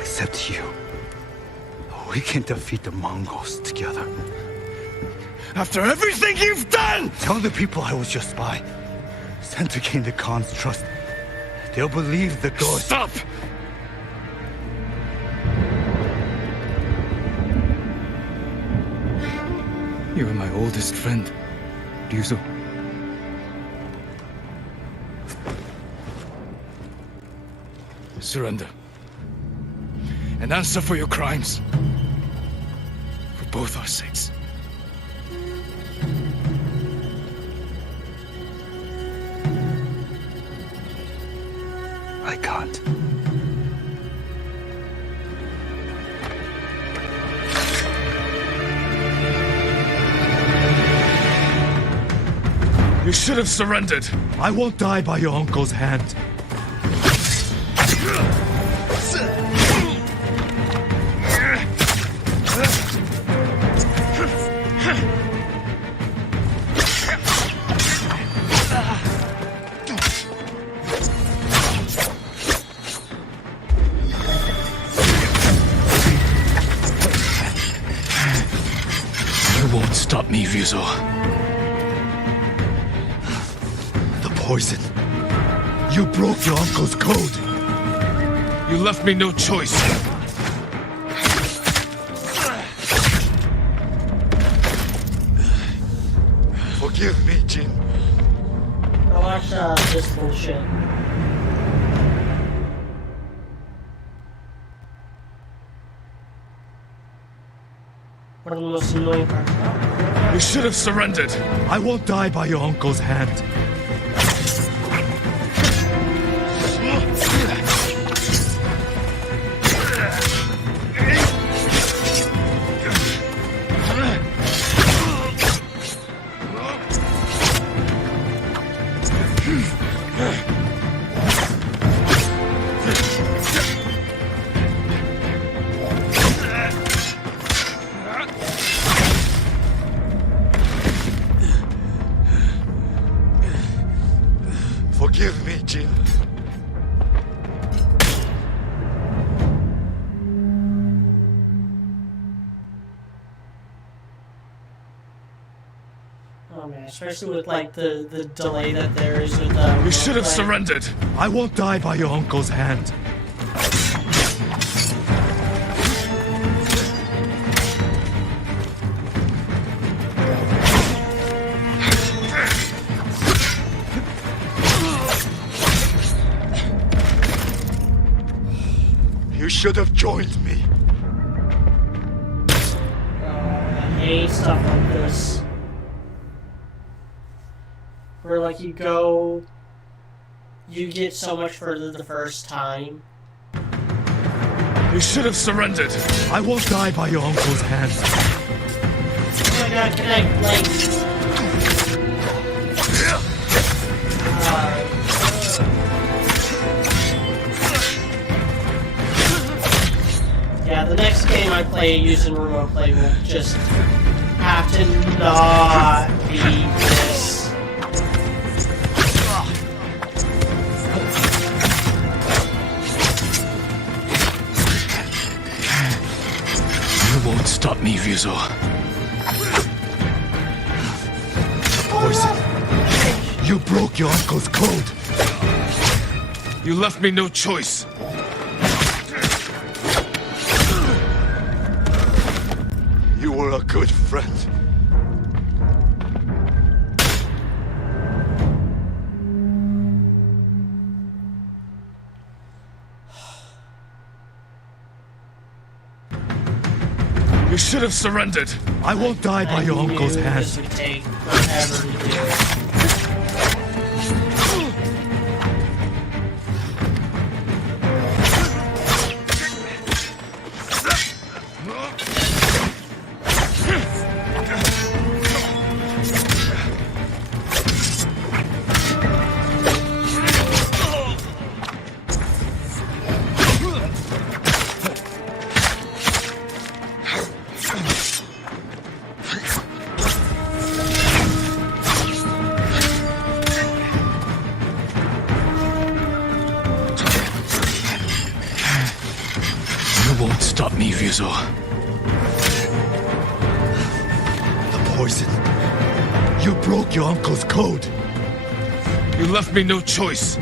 Except you. We can defeat the Mongols together. After everything you've done! Tell the people I was your spy. Sent to gain the Khan's trust. They'll believe the ghost. Stop! You are my oldest friend, Ryuzo. Surrender. And answer for your crimes. For both our sakes. I can't. You should have surrendered. I won't die by your uncle's hand. You won't stop me, Vizo. The poison. You broke your uncle's code. You left me no choice. Forgive me, Jin. I watched this bullshit. One of the most annoying parts. You should have surrendered. I won't die by your uncle's hand. Forgive me, Jin. Oh man, especially with like the delay that there is with You should have surrendered. I won't die by your uncle's hand. You should have joined me. I hate stuff like this. Where like you go, you get so much further the first time. You should have surrendered. I won't die by your uncle's hand. Oh my god, can I like... Yeah, the next game I play using remote play will just have to not be this. You won't stop me, Vizo. Poison. You broke your uncle's code. You left me no choice. You were a good friend. You should have surrendered. I won't die by your uncle's hand. This would take forever to do. Won't stop me, Vizo. The poison. You broke your uncle's code. You left me no choice.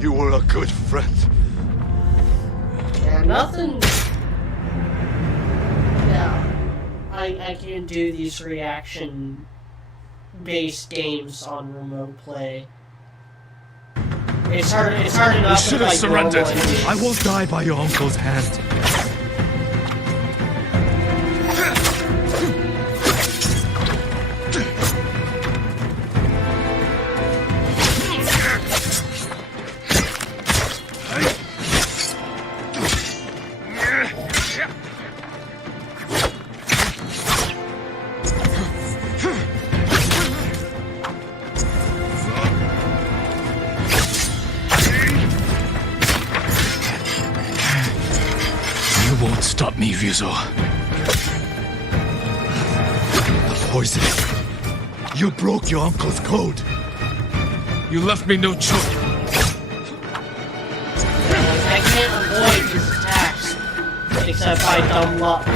You were a good friend. Yeah, nothing. Yeah, I can do these reaction-based games on remote play. It started off should with, have like, normal surrendered. enemies. I won't die by your uncle's hand. You won't stop me, Ryuzo. The poison. You broke your uncle's code. You left me no choice. I can't avoid his attacks, except by dumb luck.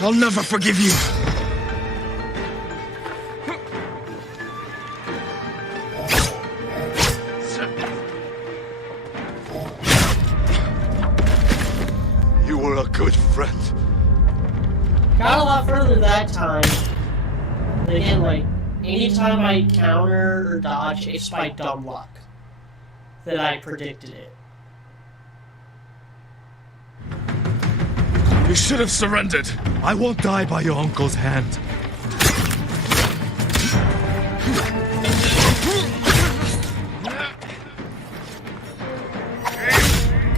I'll never forgive you. You were a good friend. Got a lot further that time. But again, like, anytime I counter or dodge, it's by dumb luck that I predicted it. You should have surrendered. I won't die by your uncle's hand.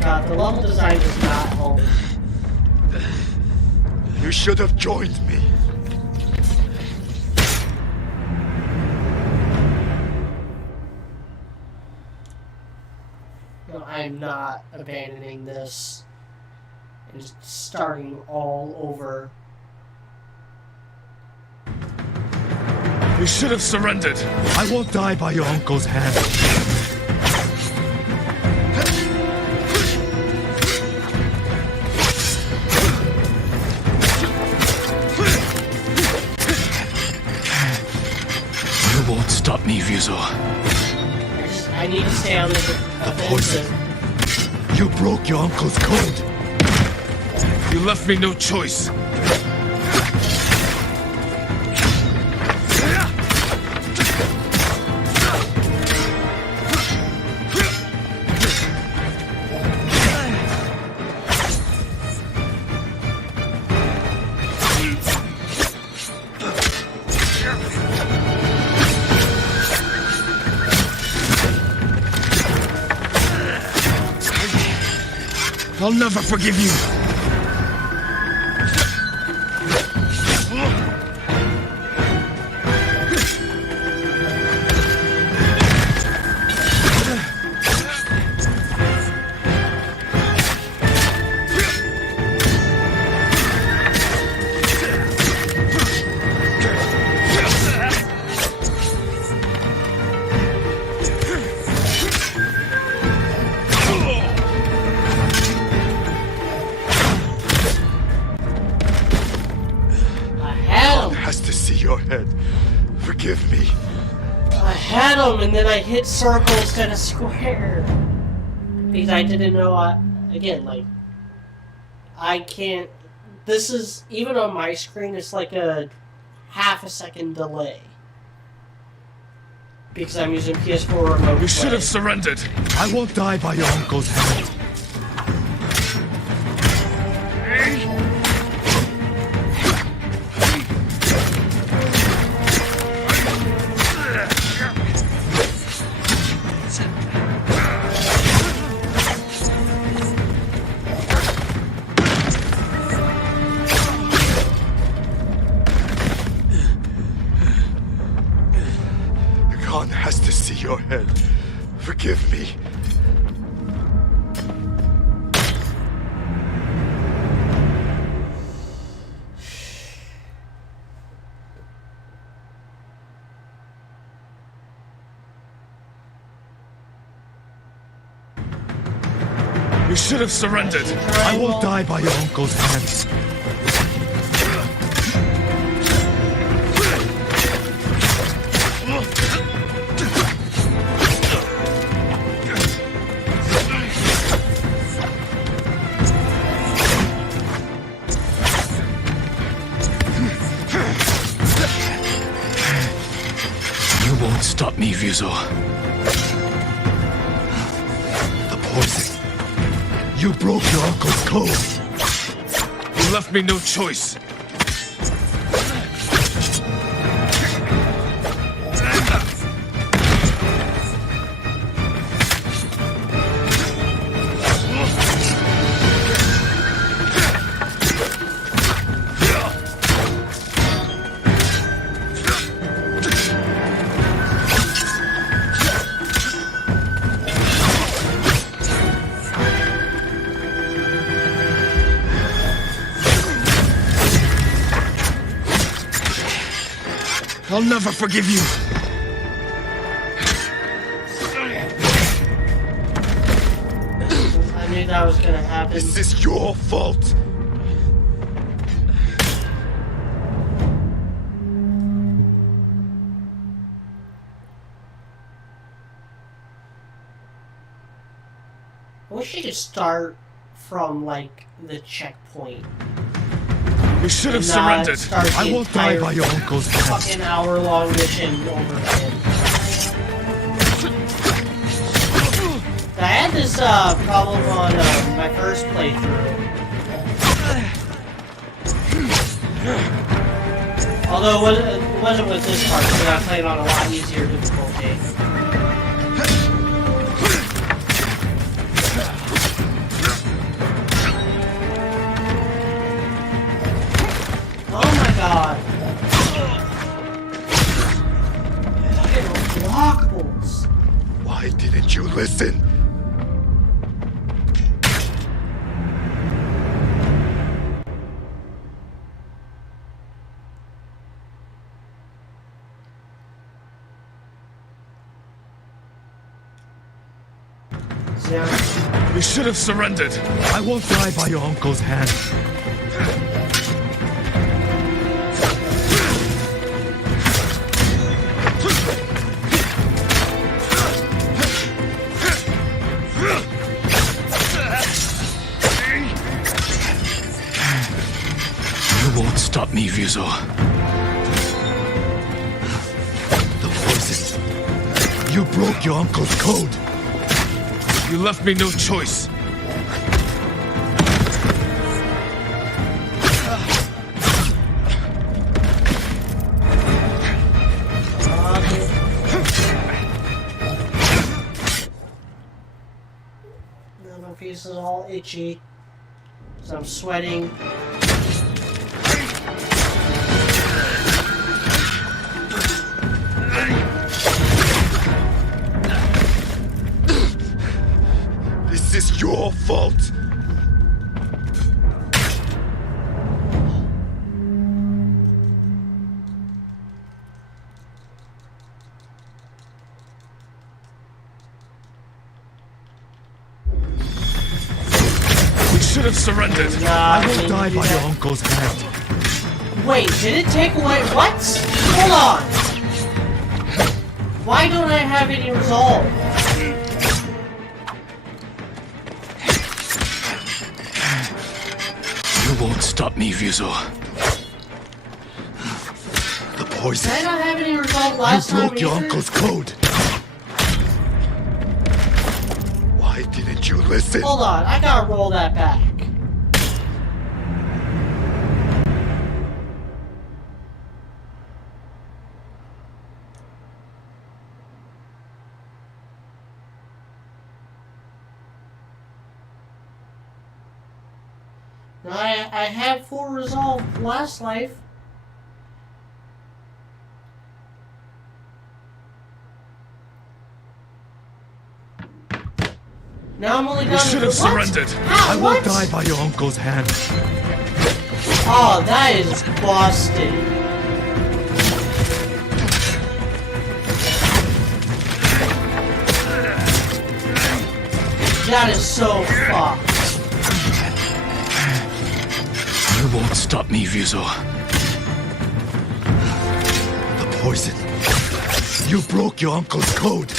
God, the level design does not help. You should have joined me. No, I'm not abandoning this and just starting all over. You should have surrendered. I won't die by your uncle's hand. You won't stop me, Ryuzo. I need to stay on the poison. You broke your uncle's code. You left me no choice. I'll never forgive you. Forgive me. I had him, and then I hit circle instead of square. Because I didn't know again, like, I can't... This is, even on my screen, it's like a half a second delay. Because I'm using PS4 remote. You should have surrendered. I won't die by your uncle's hand. Your head. Forgive me. We should have surrendered. I won't die by your uncle's hands. You won't stop me, Ryuzo. The poison. You broke your uncle's code. You left me no choice. I'll never forgive you. I knew that was gonna happen. This is your fault. I wish you could start from like the checkpoint. We should have Not surrendered. start the I won't die entire by your uncle's hands. fucking hour-long mission over again. I had this problem on my first playthrough. Although it wasn't with this part, because I played on a lot easier difficulty. Oh my god. Fucking blockbles. Why didn't you listen? We should have surrendered. I won't die by your uncle's hand. You won't stop me, Ryuzo. The poison. You broke your uncle's code. You left me no choice. Now my face is all itchy. So I'm sweating. This is your fault. We should have surrendered. I won't die by your uncle's hand. Wait, did it take away? What? Hold on. Why don't I have any resolve? You won't stop me, Ryuzo. The poison. Did I not have any resolve last You time? broke your either? uncle's code. Why didn't you listen? Hold on, I gotta roll that back. Now, I had full resolve last life. Now I'm only down We to should have what? surrendered. How? I What? won't die by your uncle's hand. Oh, that is busted. That is so fucked. You won't stop me, Ryuzo. The poison. You broke your uncle's code.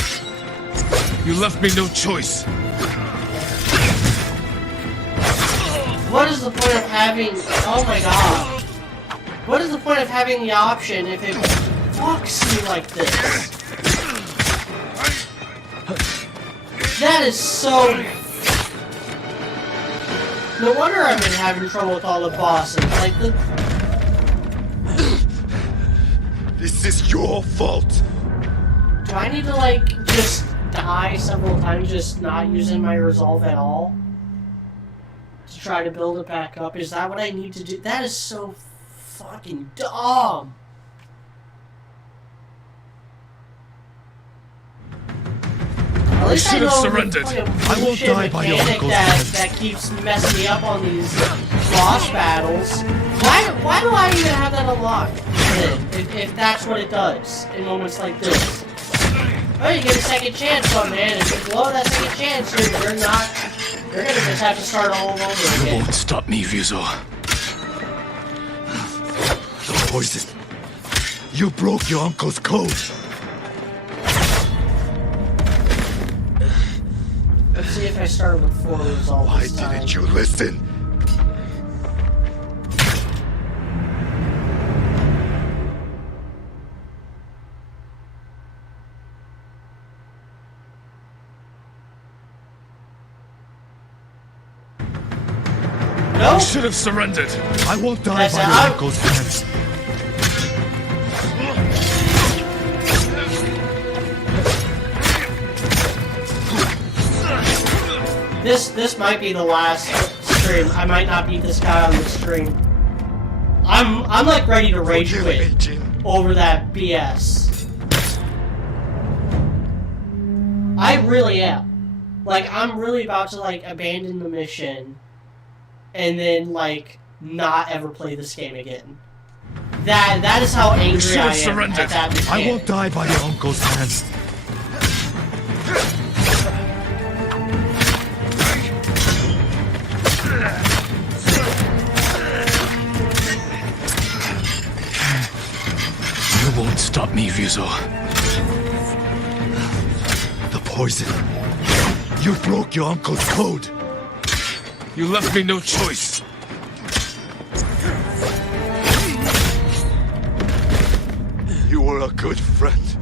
You left me no choice. What is the point of having... Oh my god. What is the point of having the option if it fucks you like this? That is so... No wonder I've been having trouble with all the bosses. Like, the... This is your fault. Do I need to, like, just die several times just not using my resolve at all? To try to build it back up? Is that what I need to do? That is so fucking dumb! At least I should have know surrendered. I won't die by your uncle's that keeps messing me up on these boss battles. Why do I even have that unlocked? If that's what it does in moments like this. Oh, you get a second chance, but man, if you blow that second chance, you're gonna just have to start all over You again. won't stop me, Ryuzo. The poison. You broke your uncle's code. Let's see if I started with 4 resolve. Why didn't you listen? No? You should have surrendered. I won't die by your uncle's hands. This might be the last stream. I might not beat this guy on the stream. I'm like ready to rage quit over that BS. I really am. Like, I'm really about to like abandon the mission and then like not ever play this game again. That is how angry I am at that mechanic. I won't die by your uncle's hands. You won't stop me, Ryuzo. The poison. You broke your uncle's code. You left me no choice. You were a good friend.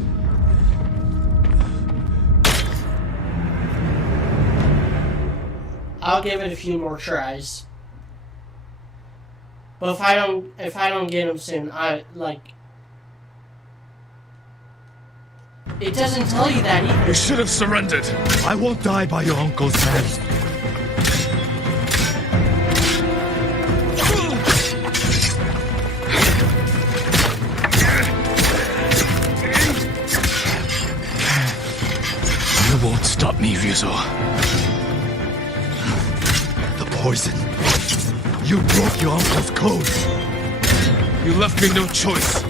I'll give it a few more tries. But if I don't get him soon, I like. It doesn't tell you that either. You should have surrendered. I won't die by your uncle's hands. You won't stop me, Ryuzo. The poison. You broke your uncle's code. You left me no choice.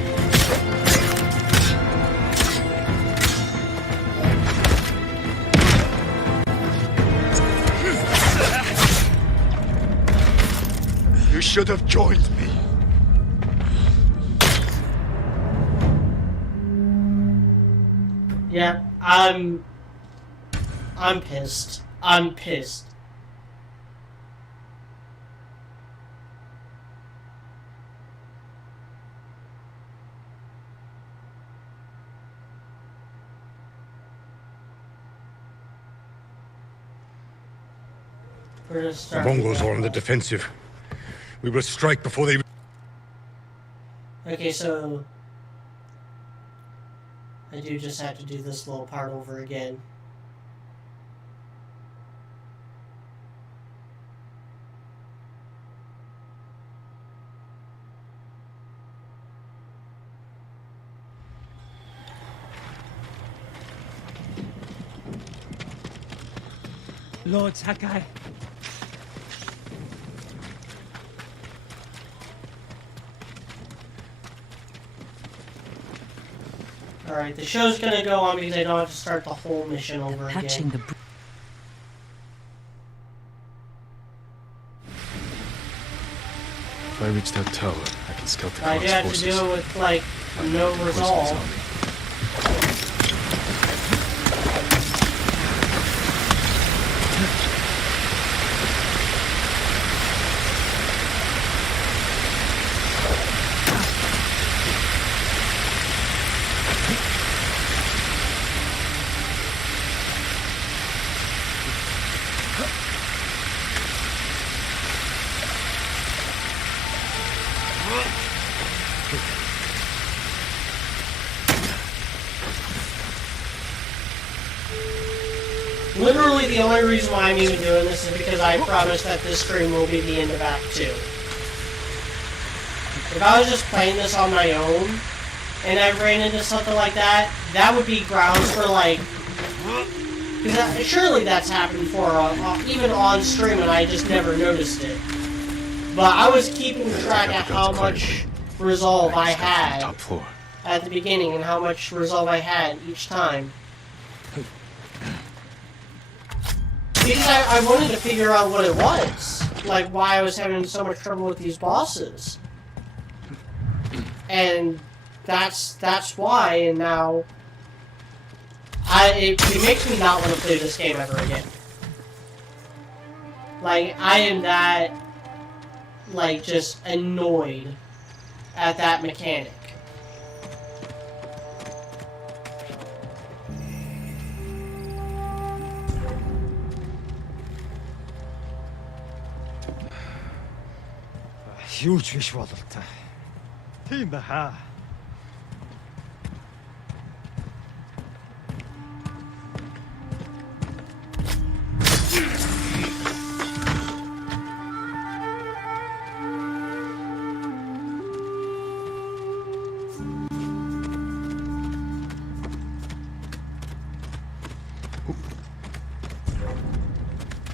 You should have joined me. Yeah, I'm pissed. I'm pissed. We're gonna The start Mongols are on the defensive. We will strike before they... Okay, so I do just have to do this little part over again. Lord Sakai. Alright, the show's gonna go on because I don't have to start the whole mission over Patching again. I reach that tower, I can scout the I Khan's do have to forces. deal with, like, no Poison his resolve. army. Literally, the only reason why I'm even doing this is because I promised that this stream will be the end of Act 2. If I was just playing this on my own, and I ran into something like that, that would be grounds for, like... Because surely that's happened before, even on stream, and I just never noticed it. But I was keeping track of how much resolve I had Top floor. at the beginning, and how much resolve I had each time. Because I wanted to figure out what it was. Like, why I was having so much trouble with these bosses. And that's why, and now... It makes me not want to play this game ever again. Like, I am that... Like, just annoyed at that mechanic. Huge fish бололтой. Тийм бай хаа.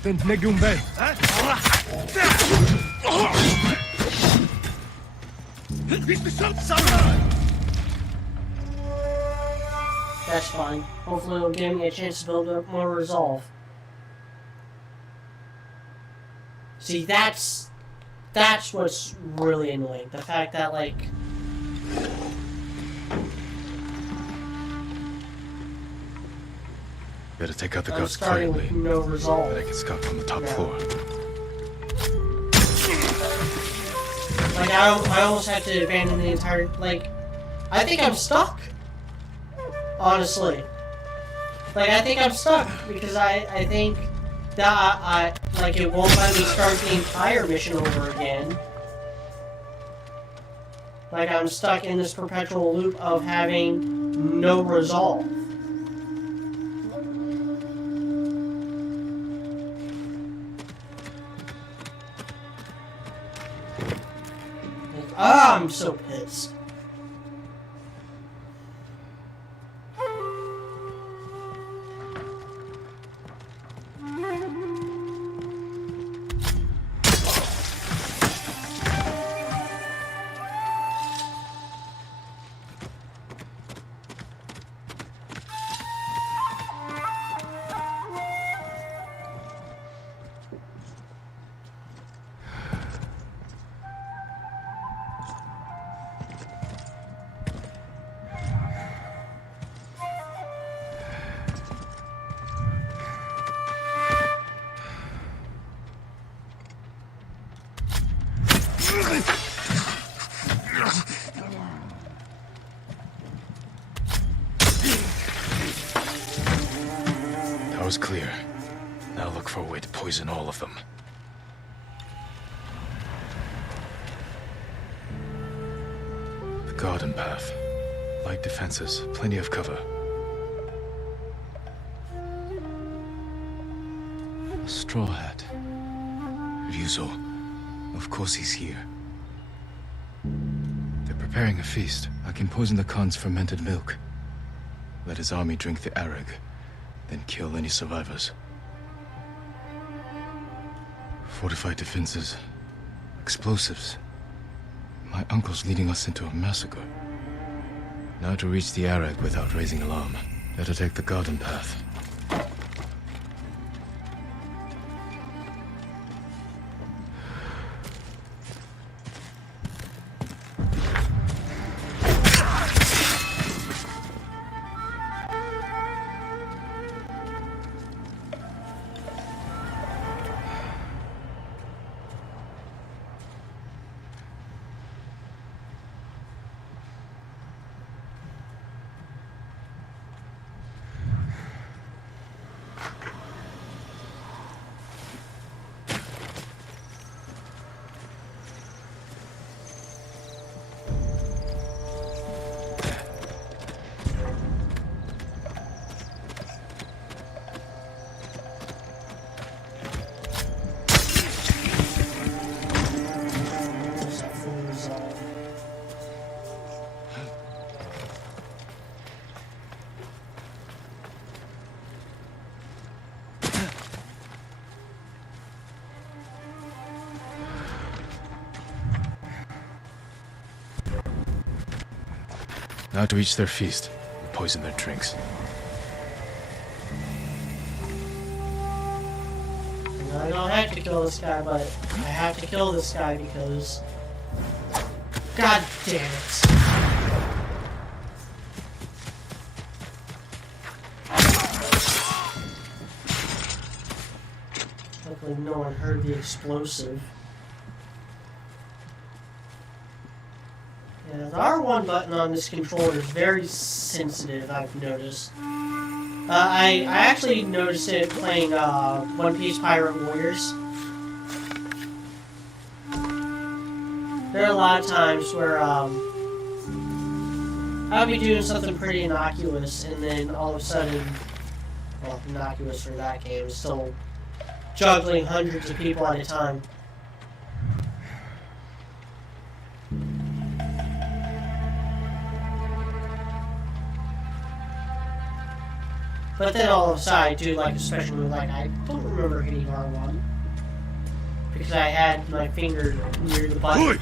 Тэнд нэг юм байна. That's fine. Hopefully it'll give me a chance to build up more resolve. See, that's what's really annoying. The fact that, like... Better take out the I'm guards starting quietly. with no resolve. Then I can scout from the top floor. Like, I almost have to abandon the entire... Like, I think I'm stuck. Honestly. Like, I think I'm stuck. Because I think that like, it won't let me start the entire mission over again. Like, I'm stuck in this perpetual loop of having no resolve. Ah, I'm so pissed. Tower's clear. Now look for a way to poison all of them. The garden path. Light defenses, plenty of cover. A straw hat. Ryuzo. Of course he's here. They're preparing a feast. I can poison the Khan's fermented milk. Let his army drink the arag, then kill any survivors. Fortified defenses. Explosives. My uncle's leading us into a massacre. Now to reach the arag without raising alarm. Better take the garden path. Now to reach their feast, we'll poison their drinks. I don't have to kill this guy, but I have to kill this guy because... God damn it. Hopefully no one heard the explosive. Yeah, the R1 button on this controller is very sensitive, I've noticed. I actually noticed it playing One Piece Pirate Warriors. There are a lot of times where I'll be doing something pretty innocuous, and then all of a sudden, well, innocuous for that game, still juggling hundreds of people at a time. But then all of a sudden I do like a special move, like I don't remember hitting R1. Because I had my finger near the button.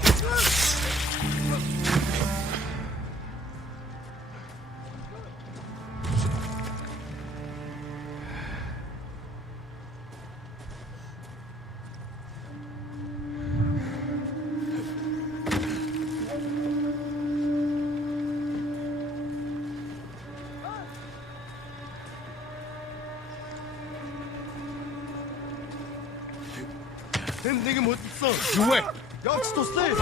댐되게 못했어. 왜? 역시도 세.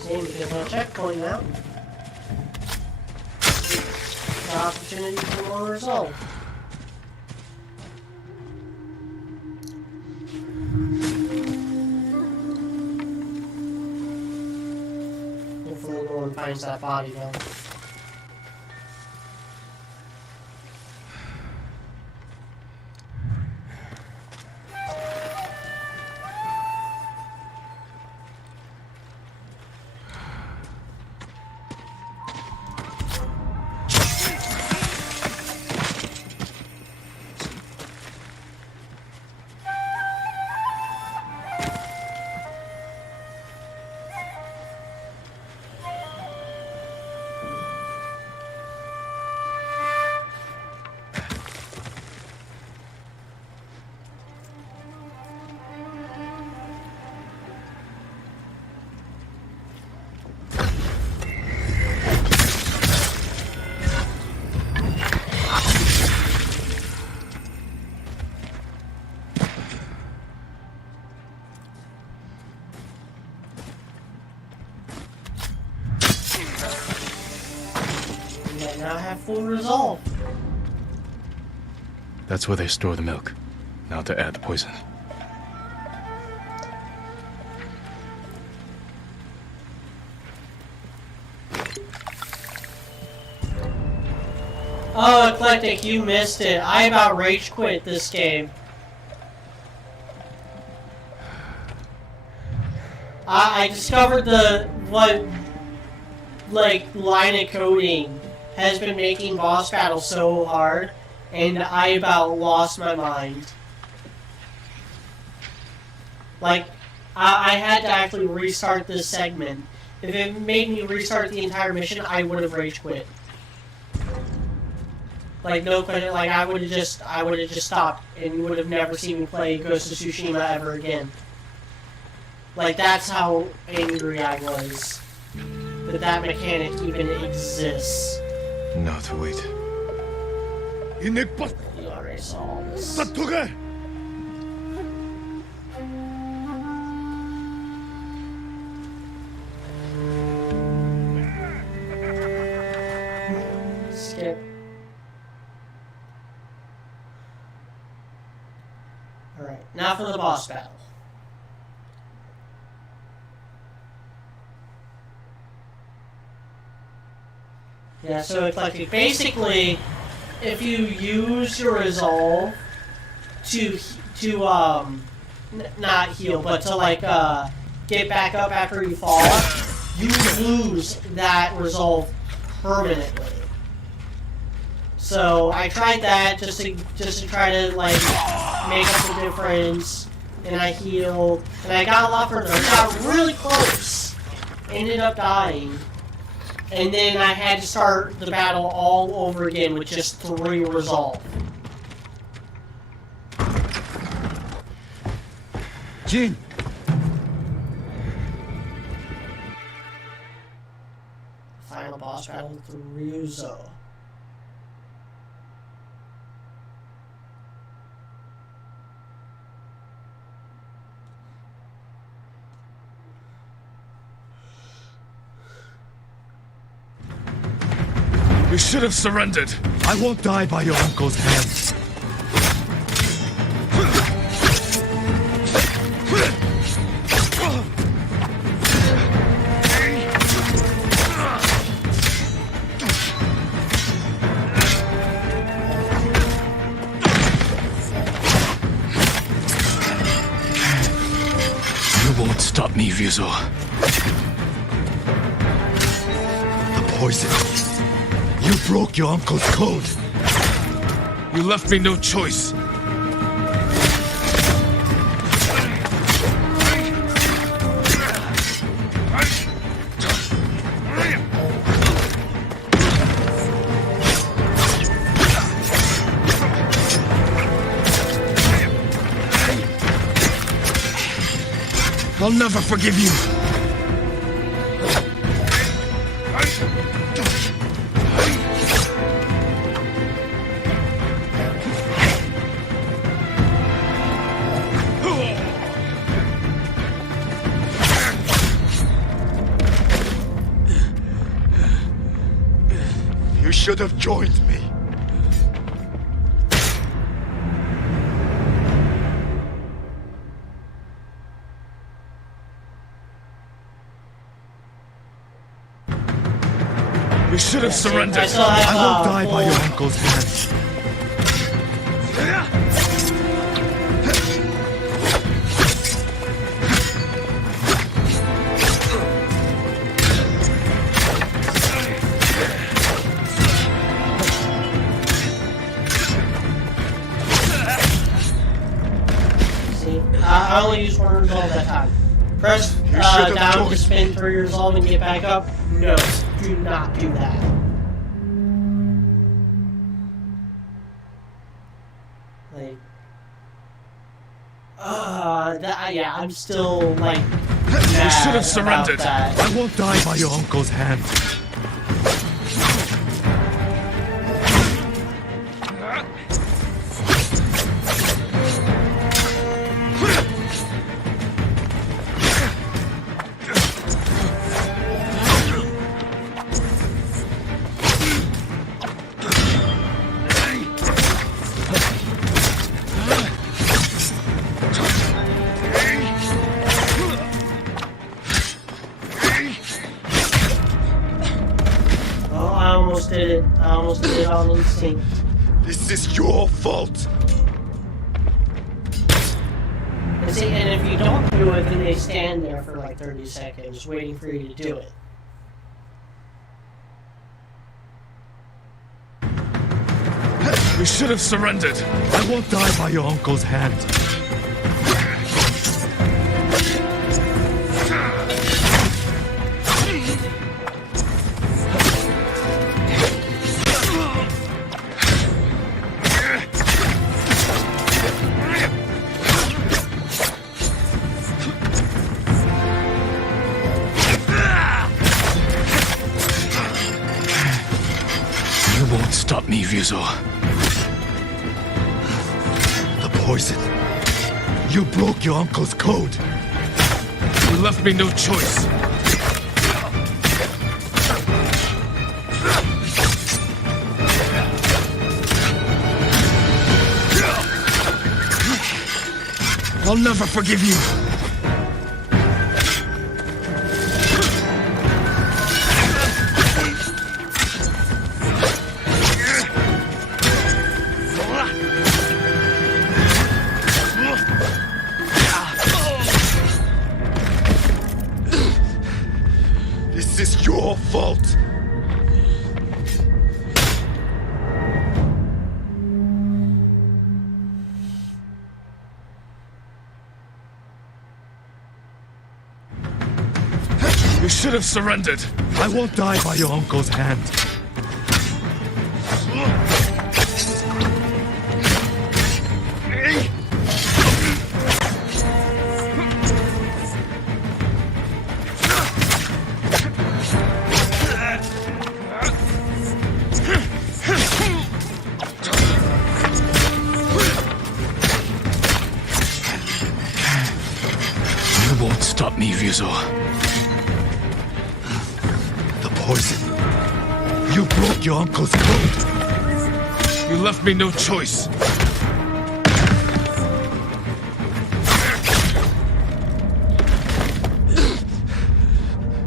Same because no checkpoint now. Opportunity for more result. Hopefully no one finds that body though. Now I have full resolve. That's where they store the milk. Now to add the poison. Oh, Eclectic, you missed it. I about rage quit this game. I discovered what line of coding has been making boss battles so hard, and I about lost my mind. Like, I had to actually restart this segment. If it made me restart the entire mission, I would have rage quit. Like, no question, like, I would have just stopped, and you would have never seen me play Ghost of Tsushima ever again. Like, that's how angry I was that mechanic even exists. Now to wait. 이 넥버스. You already saw this. 따뚜게. Skip. Alright, now for the boss battle. Yeah, so it's like basically, if you use your resolve to not heal, but to like get back up after you fall, you lose that resolve permanently. So I tried that just to try to like make up the difference, and I healed, and I got a lot further. I got really close, ended up dying, and then I had to start the battle all over again with just 3 resolve. Jin! Final boss battle with Ryuzo. We should have surrendered. I won't die by your uncle's hand. You won't stop me, Ryuzo. The poison. You broke your uncle's code. You left me no choice. I'll never forgive you. You should have joined me. We should have surrendered. I won't die by your uncle's hand. See, I only use 1 resolve at a time. Press down to spin for your resolve and get back up. No, do not do that. Like, yeah, I'm still like. You should have surrendered. I won't die by your uncle's hand. I almost did it on instinct. This is your fault. And see, and if you don't do it, then they stand there for like 30 seconds waiting for you to do it. We should have surrendered. I won't die by your uncle's hand. Stop me, Ryuzo. The poison. You broke your uncle's code. You left me no choice. I'll never forgive you. fault! You should have surrendered! I won't die by your uncle's hand. You won't stop me, Ryuzo. The poison. You broke your uncle's code. You left me no choice.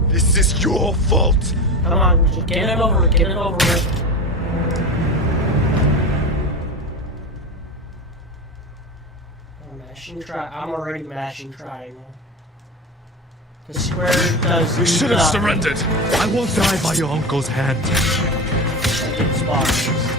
This is your fault. Come on, just get it over with. Get it over with. I'm already mashing triangle. The square does. You should have nothing. surrendered. I won't die by your uncle's hand. It's boxes.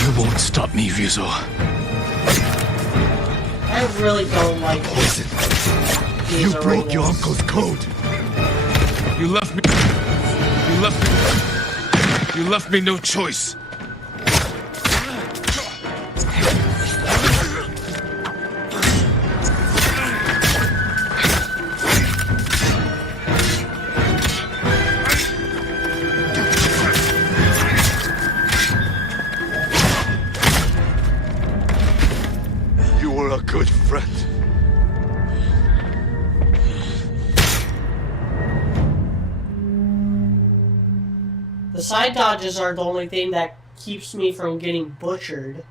You won't stop me, Ryuzo. I really don't like poison. You broke your uncle's code. You left me. You left me no choice. You were a good friend. The side dodges are the only thing that keeps me from getting butchered.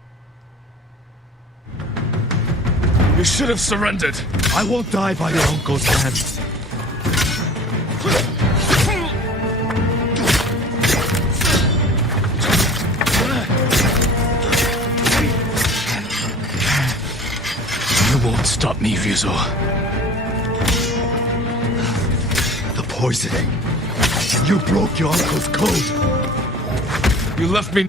You should have surrendered. I won't die by your uncle's hand. You won't stop me, Ryuzo. The poisoning. You broke your uncle's code. You left me.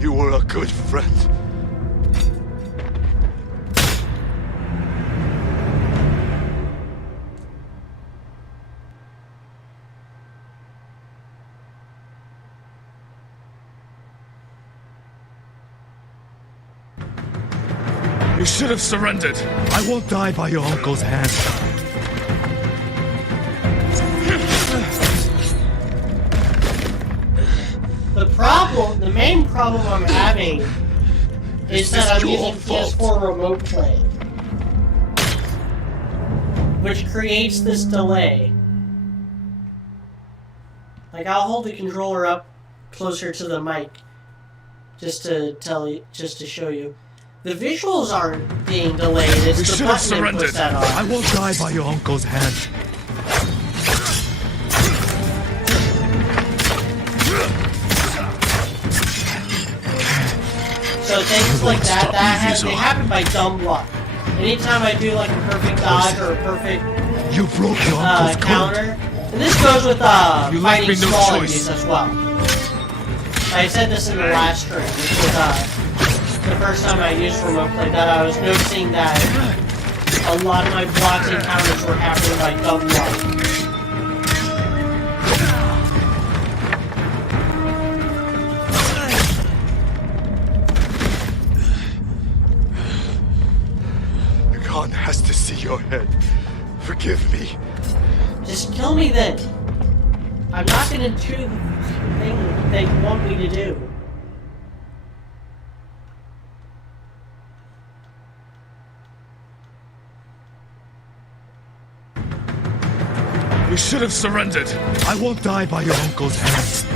You were a good friend. You should have surrendered. I won't die by your uncle's hand. The main problem I'm having is that I'm using PS4 remote play, which creates this delay. Like, I'll hold the controller up closer to the mic just to show you. The visuals aren't being delayed, it's the button that puts that on. I won't die by your uncle's hand. So things like that, they happen by dumb luck. Anytime I do like a perfect dodge or a perfect counter, and this goes with fighting small enemies as well. I said this in the last stream, which was the first time I used remote play, that I was noticing that a lot of my blocks and counters were happening by dumb luck. your head. Forgive me. Just kill me then. I'm not gonna do the thing they want me to do. We should have surrendered. I won't die by your uncle's hands.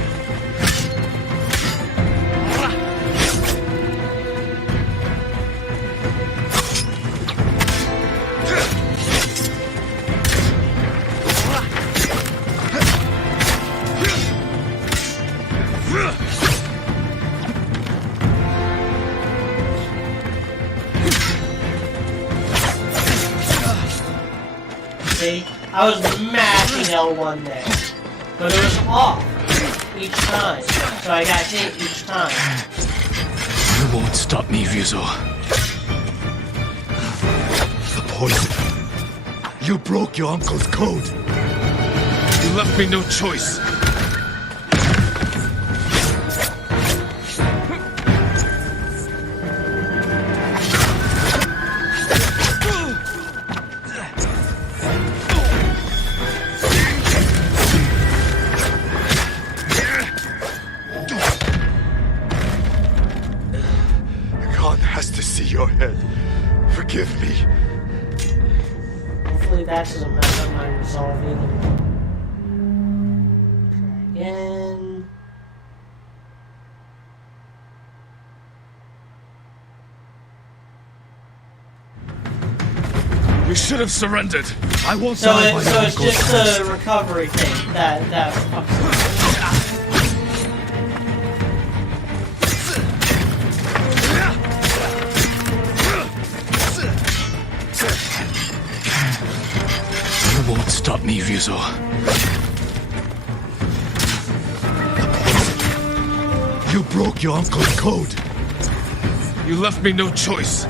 See? I was mashing L1 there. But it was off each time. So I got hit each time. You won't stop me, Ryuzo. The poison. You broke your uncle's code. You left me no choice. God has to see your head. Forgive me. Hopefully that doesn't mess up my resolve either. Try again. We should have surrendered. I won't So, die by your it's uncle's just hands. the recovery thing that fucks it. You won't stop me, Ryuzo. You broke your uncle's code. You left me no choice.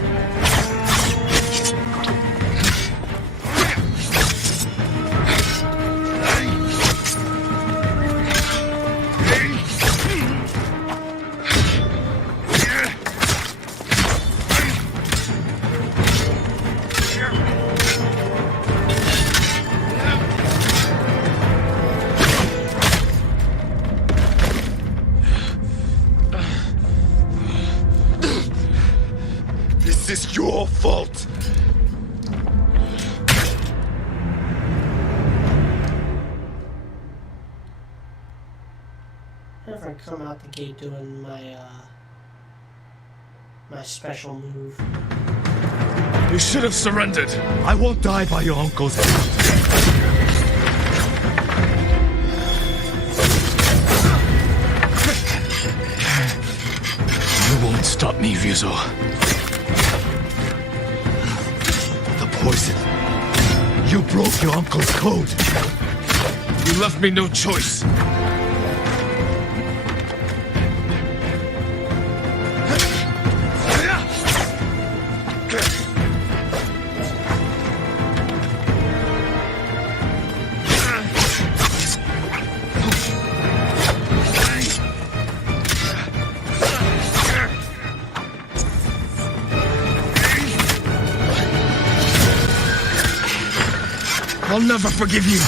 This is your fault. If I come out the gate doing my my special move. We should have surrendered. I won't die by your uncle's hands. You won't stop me, Ryuzo. The poison. You broke your uncle's code. You left me no choice. I'll never forgive you.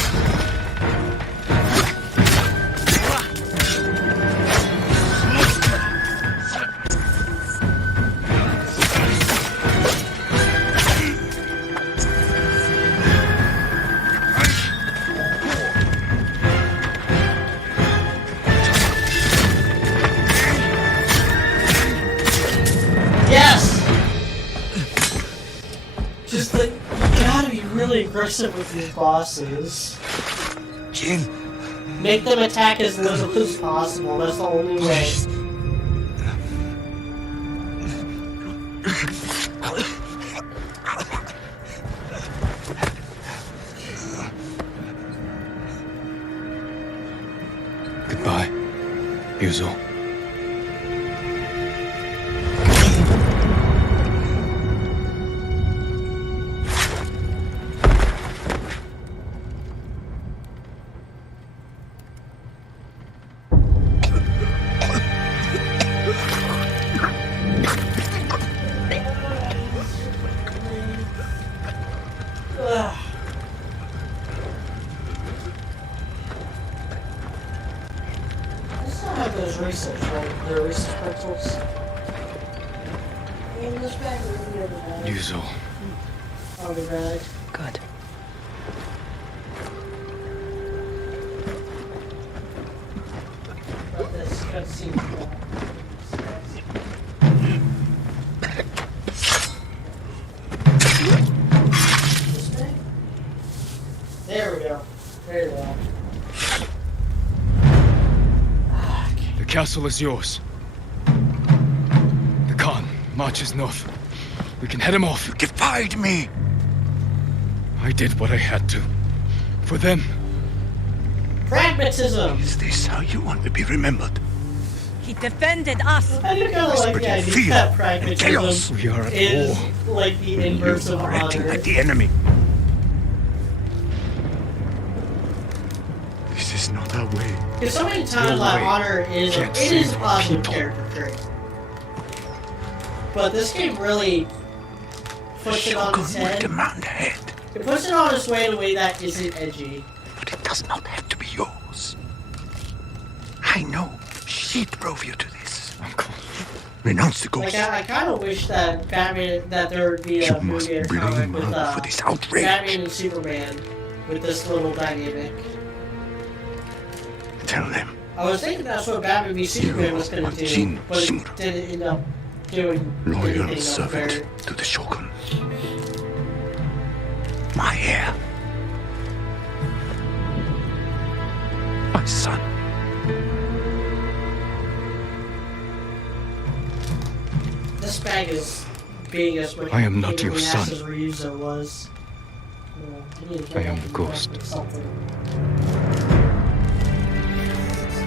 Yes! Just like, you gotta be really aggressive with your bosses. Jin. Make them attack as little as possible, that's the only way. Goodbye, Ryuzo. got those Reese's, right? The Reese's pretzels. In this bag or in the other bag? Yuzo. Other bag. Good. But this cutscene. This bag? There we go. Very well. The castle is yours. The Khan marches north. We can head him off. You defied me! I did what I had to. For them. Pragmatism! Is this how you want to be remembered? He defended us. I do kind of like the idea that pragmatism We are at is war. like the inverse of Acting honor. like the enemy. This is not our way. Because so many times like honor is Can't it is a save positive people. character trait. But this game really puts it on its head. Demand ahead, It puts it on its way in a way that isn't edgy. but it does not have to be yours. I know. She drove you to this. Uncle. Renounce the ghost. Like I kind of wish that Batman that there would be You a must movie or blame comic with her for this outrage. Batman and Superman with this little dynamic. Tell them. I was thinking that's what Batman v Superman was going to do, Jin but it Shimura. didn't end up doing Loyal anything servant unfair. to the Shogun. My heir. My son. This bag is being as much I am not pain in your the ass son. as Ryuzo was. I am the ghost.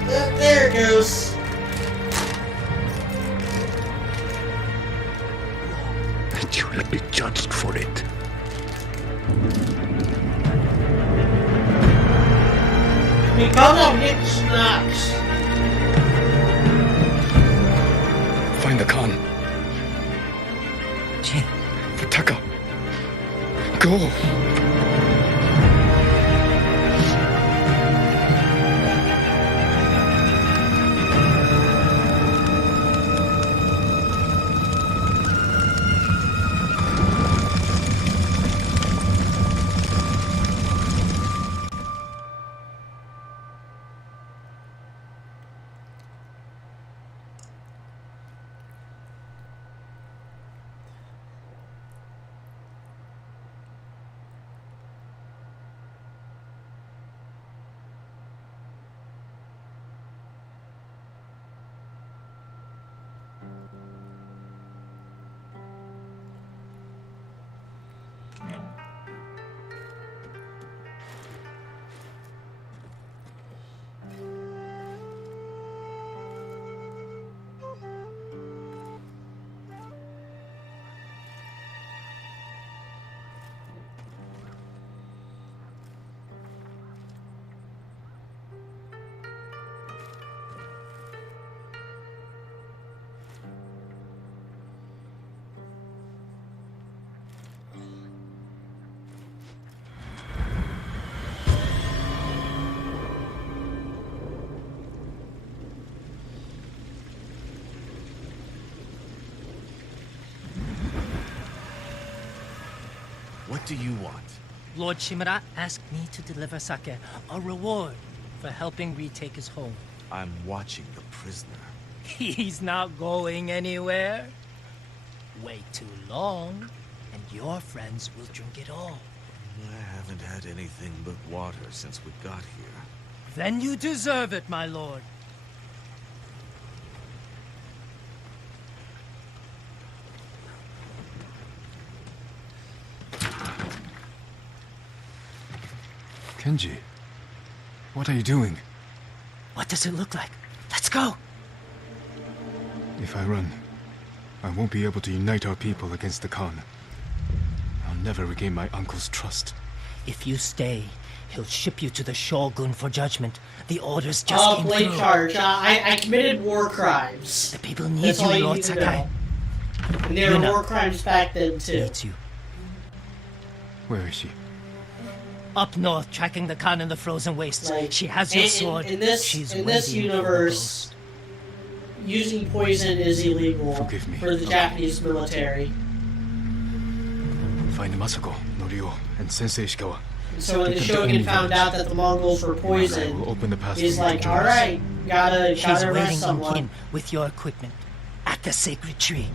There it goes. And you will be judged for it. Become Nick Knox. Find the Khan. Jin. Futaka. Go. What do you want? Lord Shimura asked me to deliver Sake, a reward for helping retake his home. I'm watching the prisoner. He's not going anywhere. Wait too long, and your friends will drink it all. I haven't had anything but water since we got here. Then you deserve it, my lord. Kenji. What are you doing? What does it look like? Let's go! If I run, I won't be able to unite our people against the Khan. I'll never regain my uncle's trust. If you stay, he'll ship you to the Shogun for judgment. The orders just came blade through. charge. I committed war crimes. The people need That's all you, you Lord need to Sakai. know. And there were war crimes back then, too. Needs you. Where is she? Up north, tracking the Khan in the frozen wastes. Like, she has your sword. In this She's universe, using poison is illegal Forgive me. for the Japanese military. Find Masako, Norio, and Sensei Ishikawa. So when the Take them to Shogun Omni found Village. out that the Mongols were I poisoned, will open the pass he's for you to like, join us. alright, gotta She's arrest waiting in someone. kin with your equipment at the sacred tree.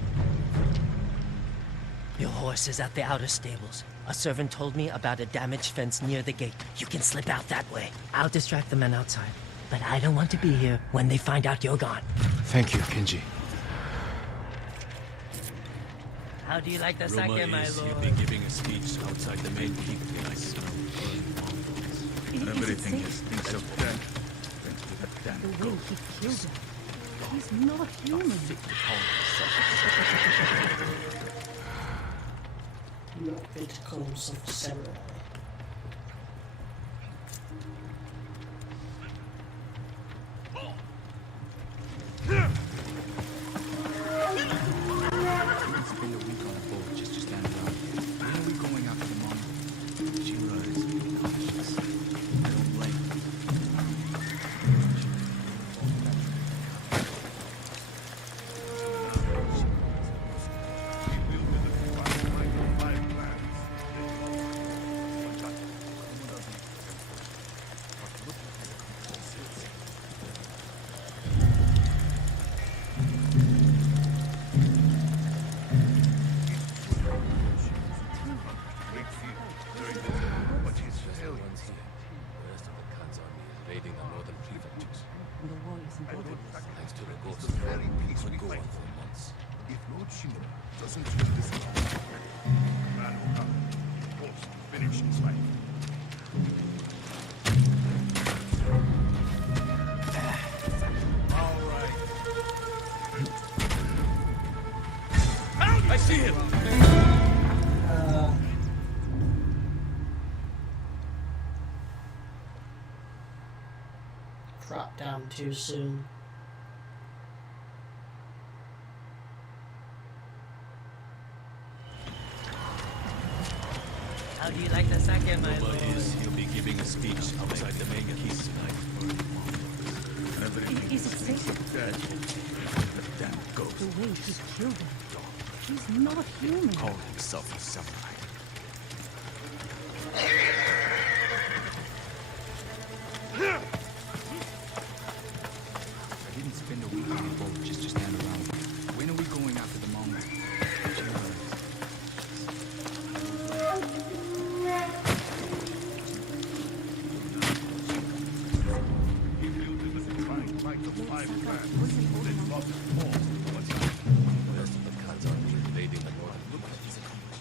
Your horse is at the outer stables. A servant told me about a damaged fence near the gate. You can slip out that way. I'll distract the men outside. But I don't want to be here when they find out you're gone. Thank you, Kenji. How do you like the sake, Rumor my is lord? you'll be giving a speech outside the main keep tonight. Everything is thinks of death. Thanks to that damn The way he killed him. He's not human. Not fit to call himself a samurai. Spend a week on a boat just to stand around. When are we going after the Mongols? Shimura is being cautious. I don't blame him. Thanks to the ghost, very peace we go on for months. If Lord Shimura doesn't turn this around, the man will come, force to finish his life. I see him! Drop down too soon. How do you like the sake, my Rumor lord? is he'll be giving a speech outside the main keep tonight. Is it safe? The damn ghost. The way he killed him. He's not human. Call himself a samurai. I didn't spend a week on a boat just to stand around. When are we going after the Mongols?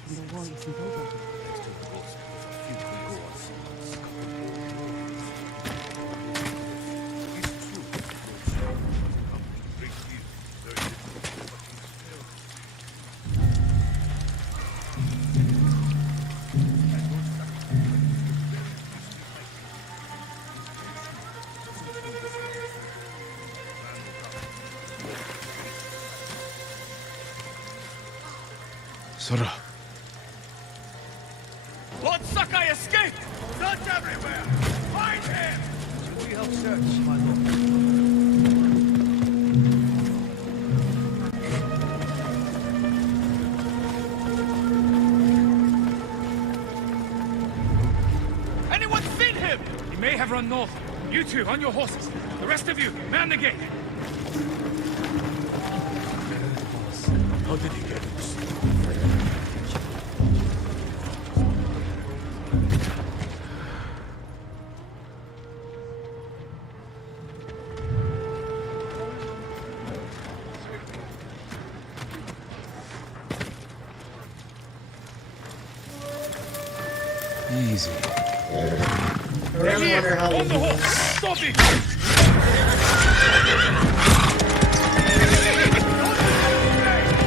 And the war isn't over. Sora. Lord Sakai escaped! Search everywhere! Find him! Should we help search, my lord? Anyone seen him? He may have run north. You two, on your horses. The rest of you, man the gate. How did he get loose? Easy. I really wonder how On the they horse! Stop it!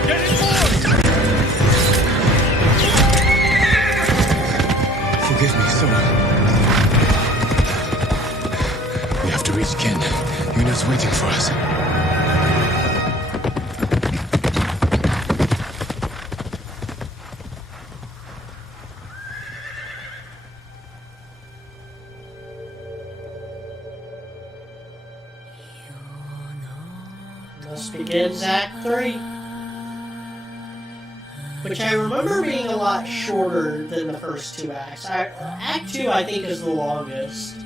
Get it forward! Forgive me, Sora. We have to reach Ken. Yuna's waiting for us. Thus begins Act 3. Which I remember being a lot shorter than the first two acts. Act 2, I think, is the longest.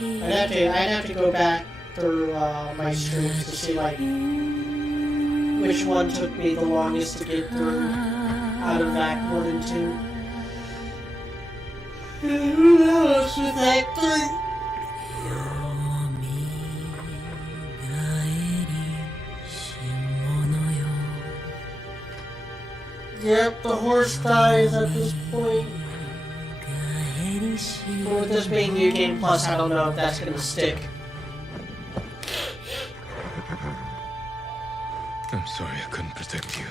I'd have to go back through my streams to see, like, which one took me the longest to get through out of Act 1 and 2. Who knows with Act 3? Yep, the horse dies at this point. But with this being New Game Plus, I don't know if that's gonna stick. I'm sorry I couldn't protect you.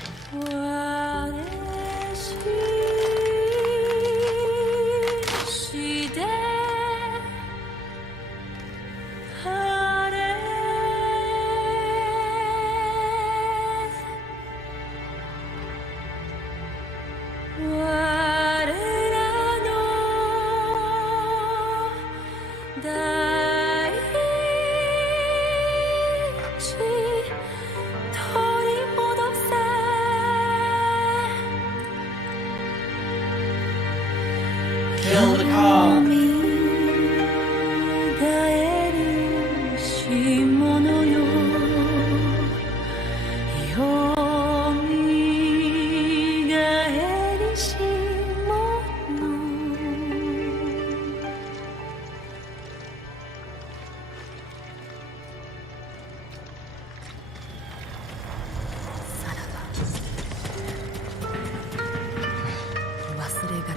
Kill the car.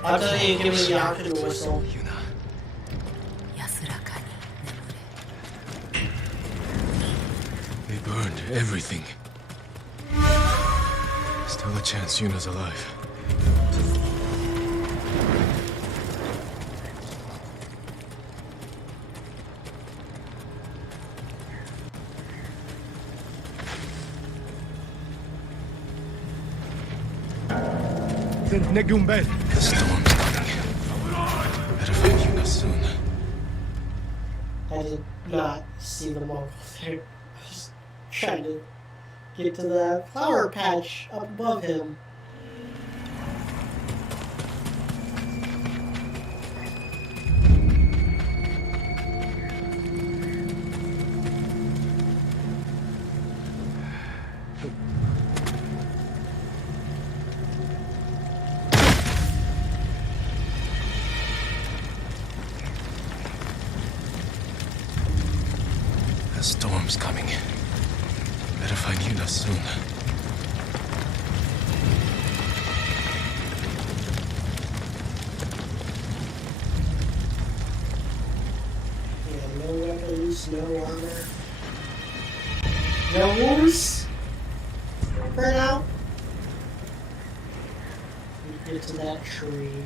I'll tell you, give me the option to whistle. They burned everything. Still a chance Yuna's alive. The storm's coming. Better find Yuna soon. I did not see them all there. I was trying to get to the flower patch up above him. The storm's coming. Better find Yuna soon. Yeah, no weapons, no armor. No horse? For now? We get to that tree.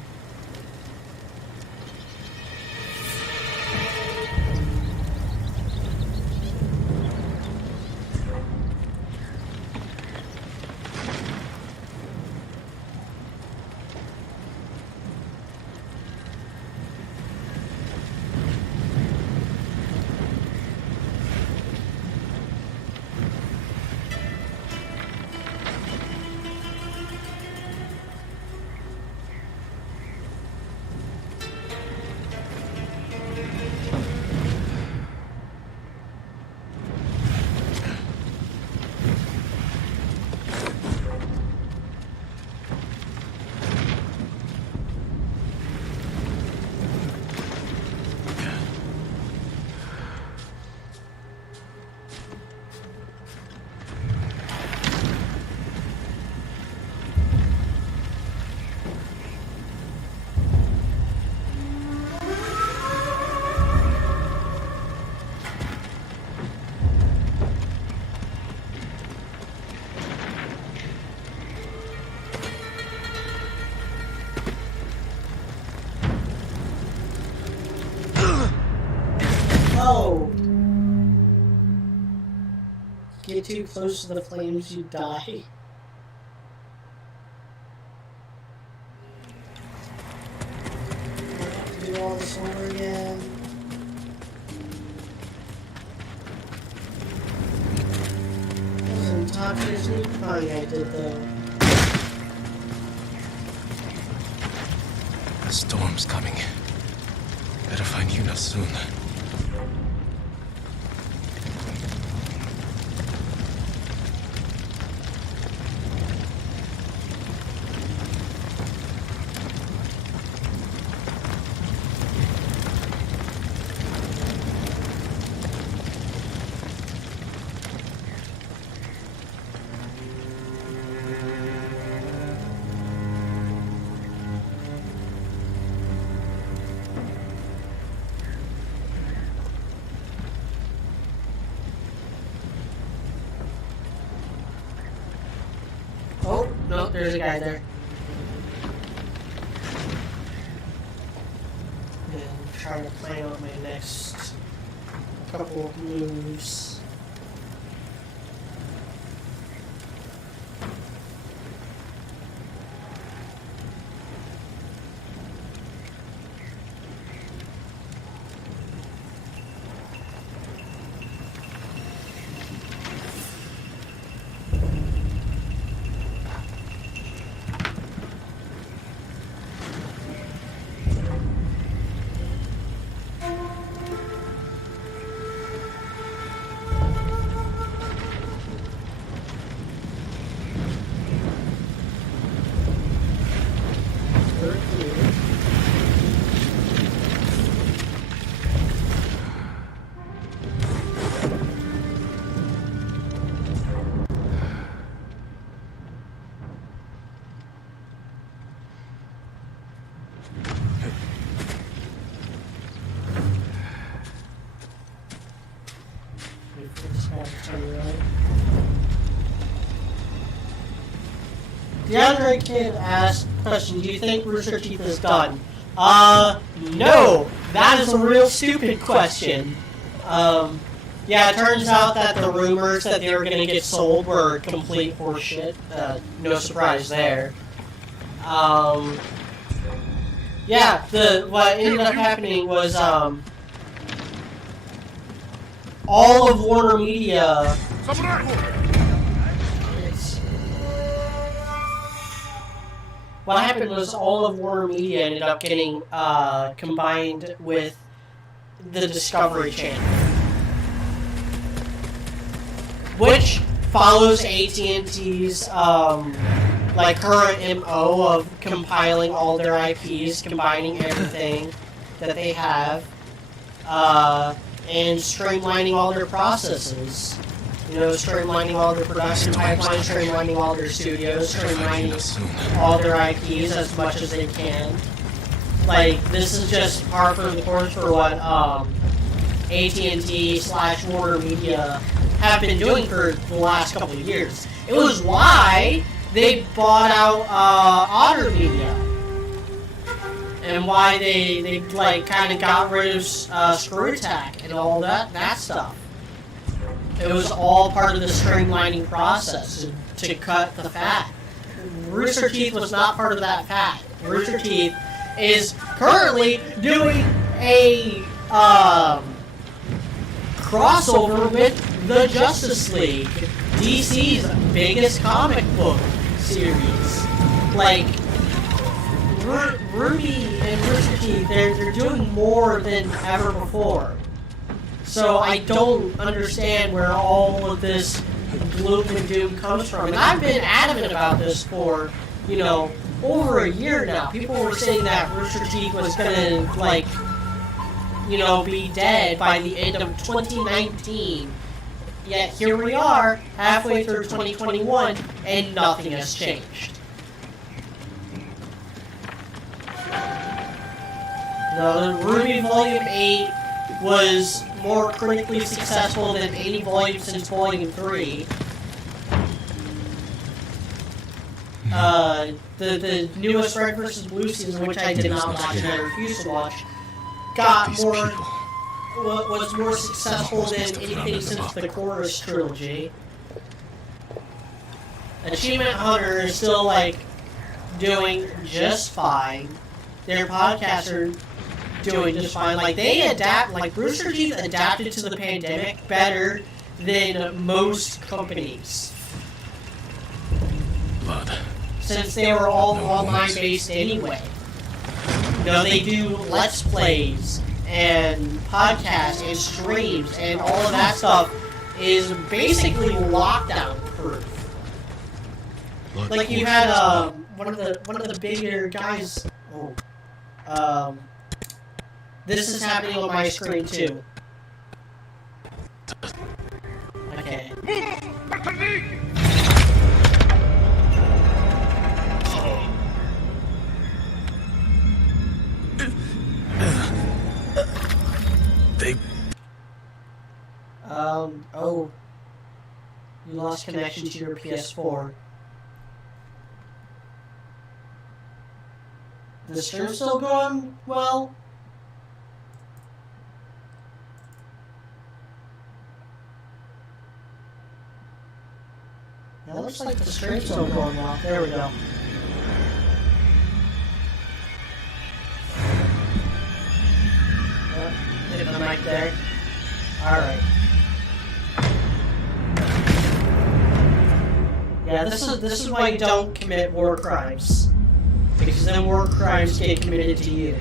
Oh! Get too close to the flames, you die. this over again. Wasn't top Disney fine I did though. The storm's coming. Better find Yuna soon. Oh, no, there's a guy there. And I'm trying to plan out my next couple of moves. The Andre kid asked question, do you think Rooster Teeth is done? No! That is a real stupid question. Yeah, it turns out that the rumors that they were going to get sold were complete horseshit. No surprise there. Yeah, what ended up happening was, all of Warner Media... What happened was all of Warner Media ended up getting combined with the Discovery Channel, which follows AT&T's like current MO of compiling all their IPs, combining everything that they have, and streamlining all their processes. You know, streamlining all their production pipelines, streamlining all their studios, streamlining all their IPs as much as they can. Like, this is just par for the course for what AT&T/Warner Media have been doing for the last couple of years. It was why they bought out Otter Media, and why they like kind of got rid of Screw Attack and all that stuff. It was all part of the streamlining process to cut the fat. Rooster Teeth was not part of that fat. Rooster Teeth is currently doing a crossover with the Justice League, DC's biggest comic book series. Like, Ruby and Rooster Teeth, they're doing more than ever before. So I don't understand where all of this gloom and doom comes from. And I've been adamant about this for, you know, over a year now. People were saying that Rooster Teeth was gonna, like, you know, be dead by the end of 2019. Yet here we are, halfway through 2021, and nothing has changed. The Ruby Volume 8 was more critically successful than any volume since Volume 3. The newest Red vs. Blue season, which I did not watch and I refuse to watch, was more successful than anything since the Chorus trilogy. Achievement Hunter is still, like, doing just fine. Their podcasts are doing just fine. Like, they adapt, like, Rooster Teeth adapted to the pandemic better than most companies. Blood. Since they were all online-based anyway. You know, they do Let's Plays and podcasts and streams and all of that stuff is basically lockdown-proof. Like, you had, one of the bigger guys... this is happening on my screen, too. Okay. They... oh. You lost connection to your PS4. The stream's still going well? It looks like the stream's still going well. There we go. Hit the mic there. Alright. Yeah, this is why you don't commit war crimes. Because then war crimes get committed to you.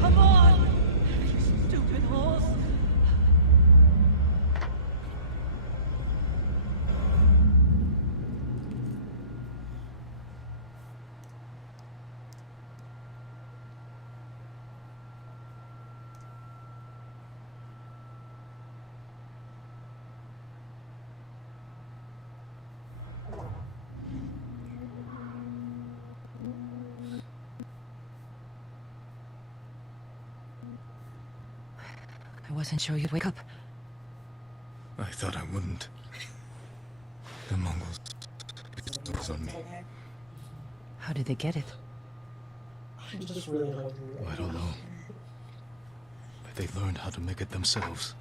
Come on! You stupid horse! I wasn't sure you'd wake up. I thought I wouldn't. The Mongols was on me. How did they get it? I just really don't I don't know. But they learned how to make it themselves.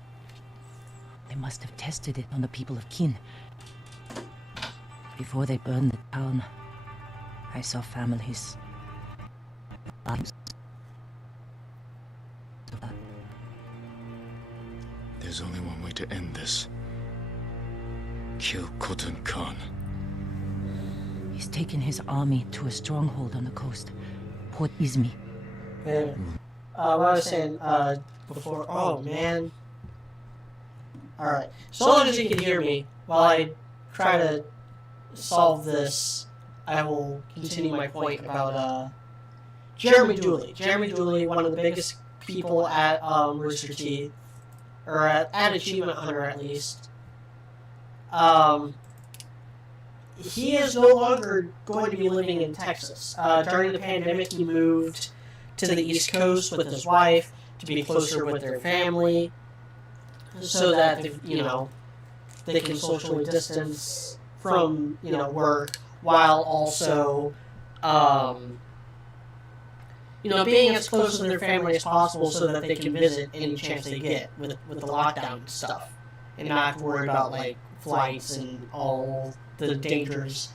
They must have tested it on the people of Kin. Before they burned the town, I saw families. There's only one way to end this. Kill Khotun Khan. He's taken his army to a stronghold on the coast, Port Izmi. Man. What I was saying, before... Oh, man. Alright. So long as you can hear me while I try to solve this, I will continue my point about, Jeremy Dooley. Jeremy Dooley, one of the biggest people at, Rooster Teeth. Or at Achievement Hunter, at least. He is no longer going to be living in Texas. During the pandemic, he moved to the East Coast with his wife to be closer with their family, so that they can socially distance from work while also being as close to their family as possible so that they can visit any chance they get with the lockdown stuff and not have to worry about like flights and all the dangers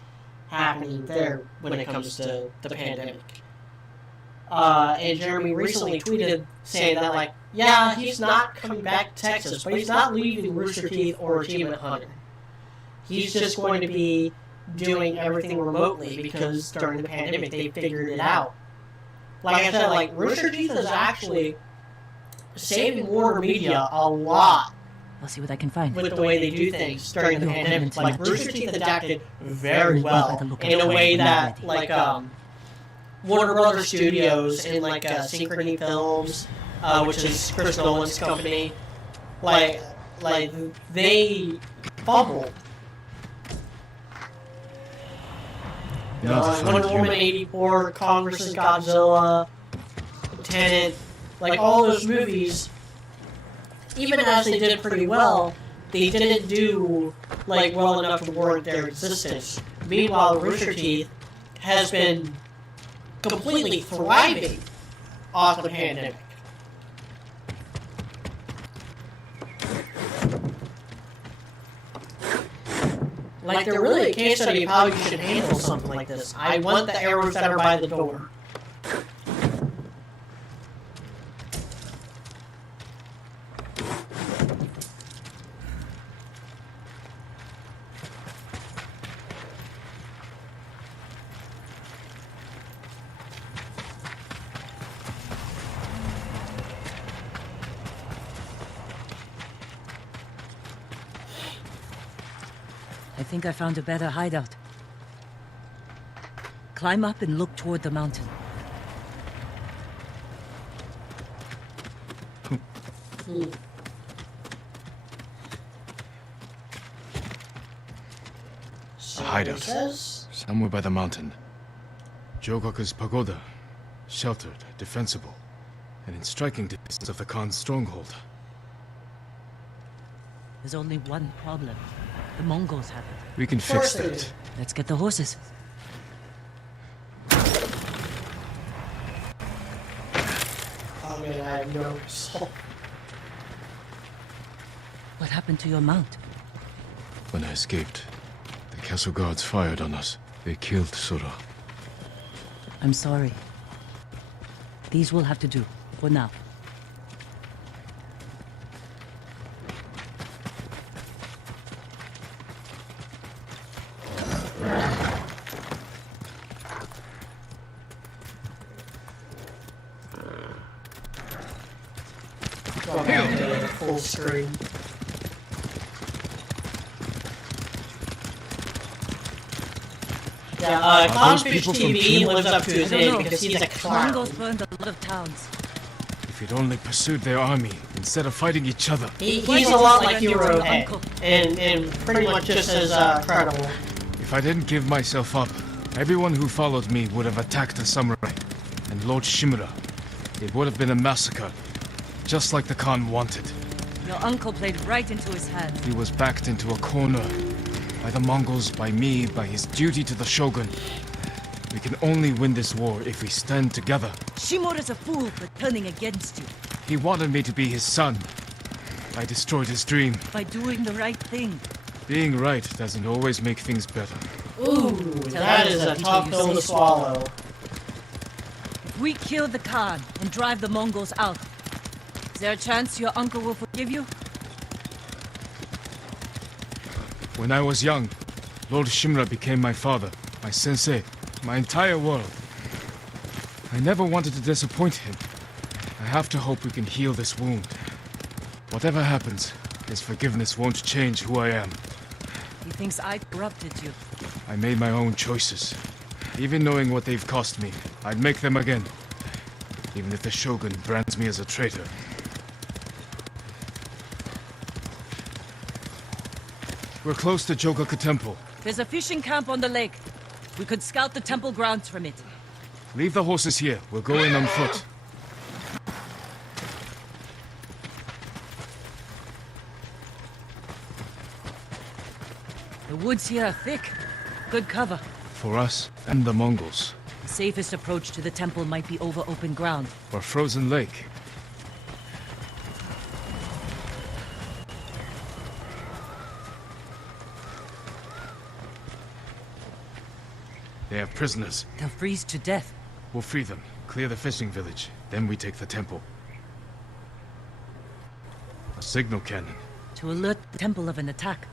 happening there when it comes to the pandemic. And Jeremy recently tweeted saying that, like, yeah, he's not coming back to Texas, but he's not leaving Rooster Teeth or Achievement Hunter. He's just going to be doing everything remotely because during the pandemic they figured it out. Like I said, like, Rooster Teeth is actually saving Warner Media a lot. I'll see what I can find. With the way they do things during the pandemic. Like, Rooster Teeth adapted very well in a way that, like, Warner Brothers Studios and, like, Synchrony Films, which is Chris Nolan's company, like they fumbled. Wonder Woman 84, Congress' Godzilla, Tenet, like all those movies, even as they did pretty well, they didn't do like well enough to warrant their existence. Meanwhile, Rooster Teeth has been completely thriving off the pandemic. Like, they're really a case study of how you should handle something like this. I want the arrows that are by the door. think I found a better hideout. Climb up and look toward the mountain. A hideout. Somewhere by the mountain. Jogaku's pagoda. Sheltered, defensible, and in striking distance of the Khan's stronghold. There's only one problem. The Mongols have it. We can fix that. Let's get the horses. Oh man, I have no soul. What happened to your mount? When I escaped, the castle guards fired on us. They killed Sura. I'm sorry. These will have to do, for now. Full screen. Yeah, Clownfish TV lives up to his name because he's a clown. Mongols burned a lot of towns. If we'd only pursued their army instead of fighting each other. He's a lot like Hero Head, and pretty much just as credible. If I didn't give myself up, everyone who followed me would have attacked the samurai and Lord Shimura. It would have been a massacre, just like the Khan wanted. Your uncle played right into his hands. He was backed into a corner. By the Mongols, by me, by his duty to the Shogun. We can only win this war if we stand together. Shimura's a fool for turning against you. He wanted me to be his son. I destroyed his dream. By doing the right thing. Being right doesn't always make things better. Ooh, that is a tough pill to swallow. If we kill the Khan and drive the Mongols out, is there a chance your uncle will forgive you? When I was young, Lord Shimura became my father, my sensei, my entire world. I never wanted to disappoint him. I have to hope we can heal this wound. Whatever happens, his forgiveness won't change who I am. He thinks I corrupted you. I made my own choices. Even knowing what they've cost me, I'd make them again. Even if the Shogun brands me as a traitor. We're close to Jogaku Temple. There's a fishing camp on the lake. We could scout the temple grounds from it. Leave the horses here. We'll go in on foot. The woods here are thick. Good cover. For us and the Mongols. The safest approach to the temple might be over open ground. Or frozen lake. They have prisoners. They'll freeze to death. We'll free them, clear the fishing village, then we take the temple. A signal cannon. To alert the temple of an attack.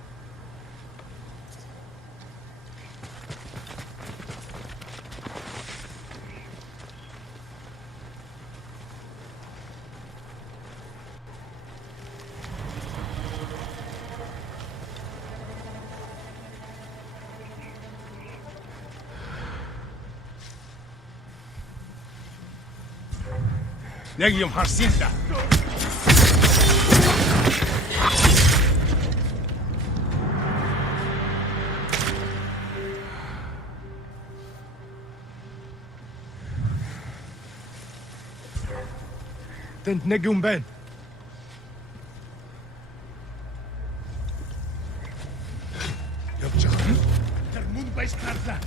Negium Harsinta. Then Negium Ben. Yapacağım. Termun başkartla.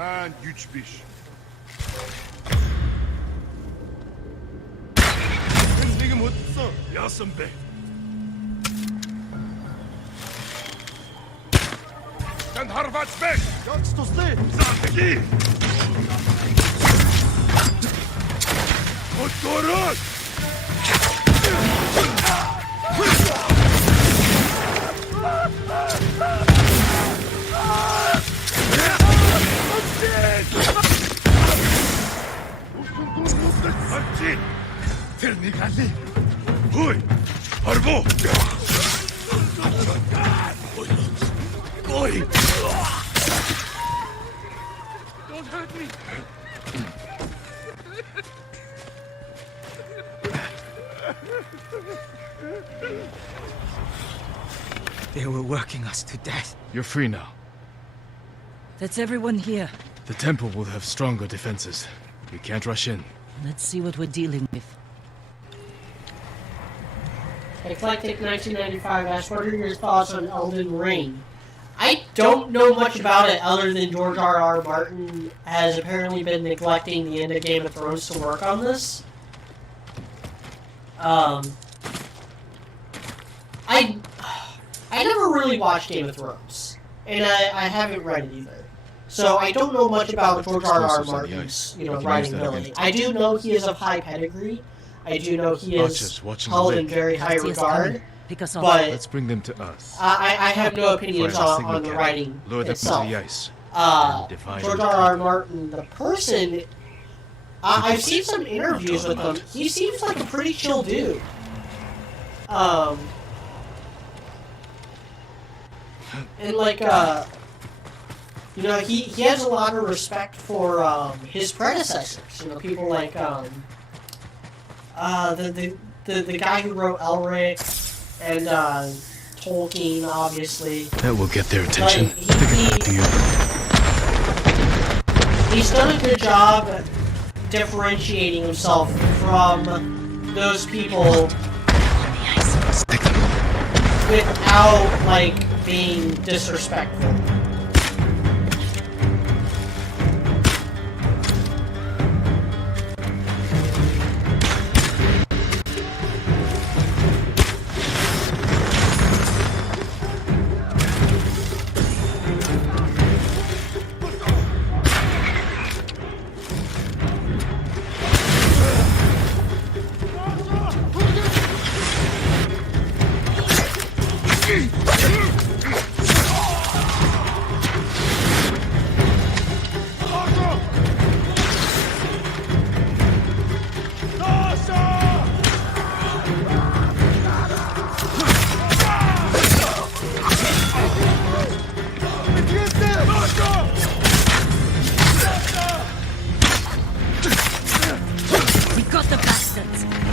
And güçbiş. Hızlı mutlu. Yasın be. Ten harvać bek. Jak stosny? Zamki. Odkorot. Don't hurt me! They were working us to death. You're free now. That's everyone here. The temple will have stronger defenses. We can't rush in. Let's see what we're dealing with. Eclectic 1995 asks, what are your thoughts on Elden Ring? I don't know much about it other than George R.R. Martin has apparently been neglecting the end of Game of Thrones to work on this. I never really watched Game of Thrones, and I haven't read it either. So I don't know much about George R.R. Martin's, writing ability. I do know he is of high pedigree. I do know he is held in very high regard. But let's bring them to us. I have no opinions on the writing itself. George R.R. Martin, the person, I've seen some interviews with him. He seems like a pretty chill dude. And like, he has a lot of respect for his predecessors. People like the guy who wrote Elric and Tolkien, obviously. That will get their attention. He's done a good job differentiating himself from those people without, being disrespectful.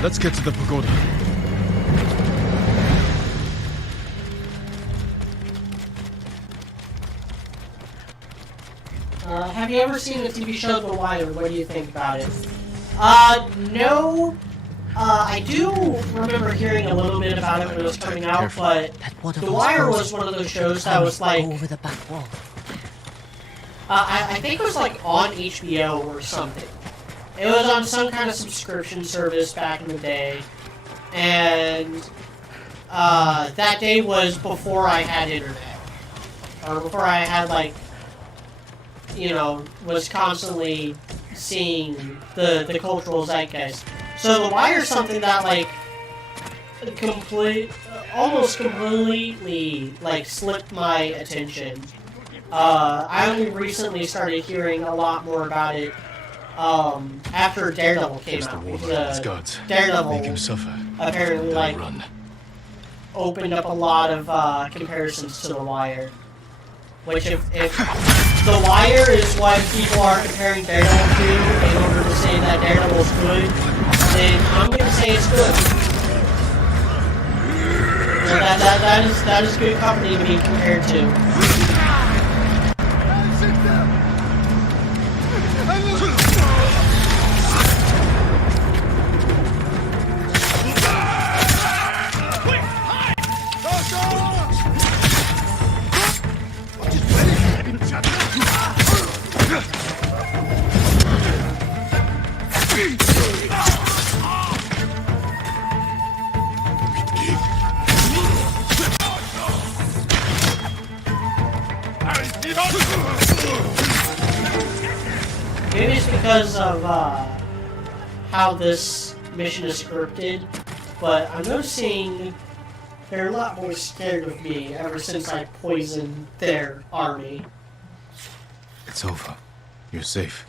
Let's get to the pagoda. Have you ever seen the TV show The Wire? What do you think about it? No. I do remember hearing a little bit about it when it was coming out, but The Wire was one of those shows that was over the back wall. I think it was on HBO or something. It was on some kind of subscription service back in the day, and that day was before I had internet, or before I had was constantly seeing the cultural zeitgeist. So The Wire is something that almost completely slipped my attention. I only recently started hearing a lot more about it after Daredevil came out. Daredevil apparently opened up a lot of comparisons to The Wire. Which if The Wire is what people are comparing Daredevil to in order to say that Daredevil's good, then I'm gonna say it's good. That is good company to be compared to. Maybe it's because of how this mission is scripted, but I'm noticing they're a lot more scared of me ever since I poisoned their army. It's over. You're safe.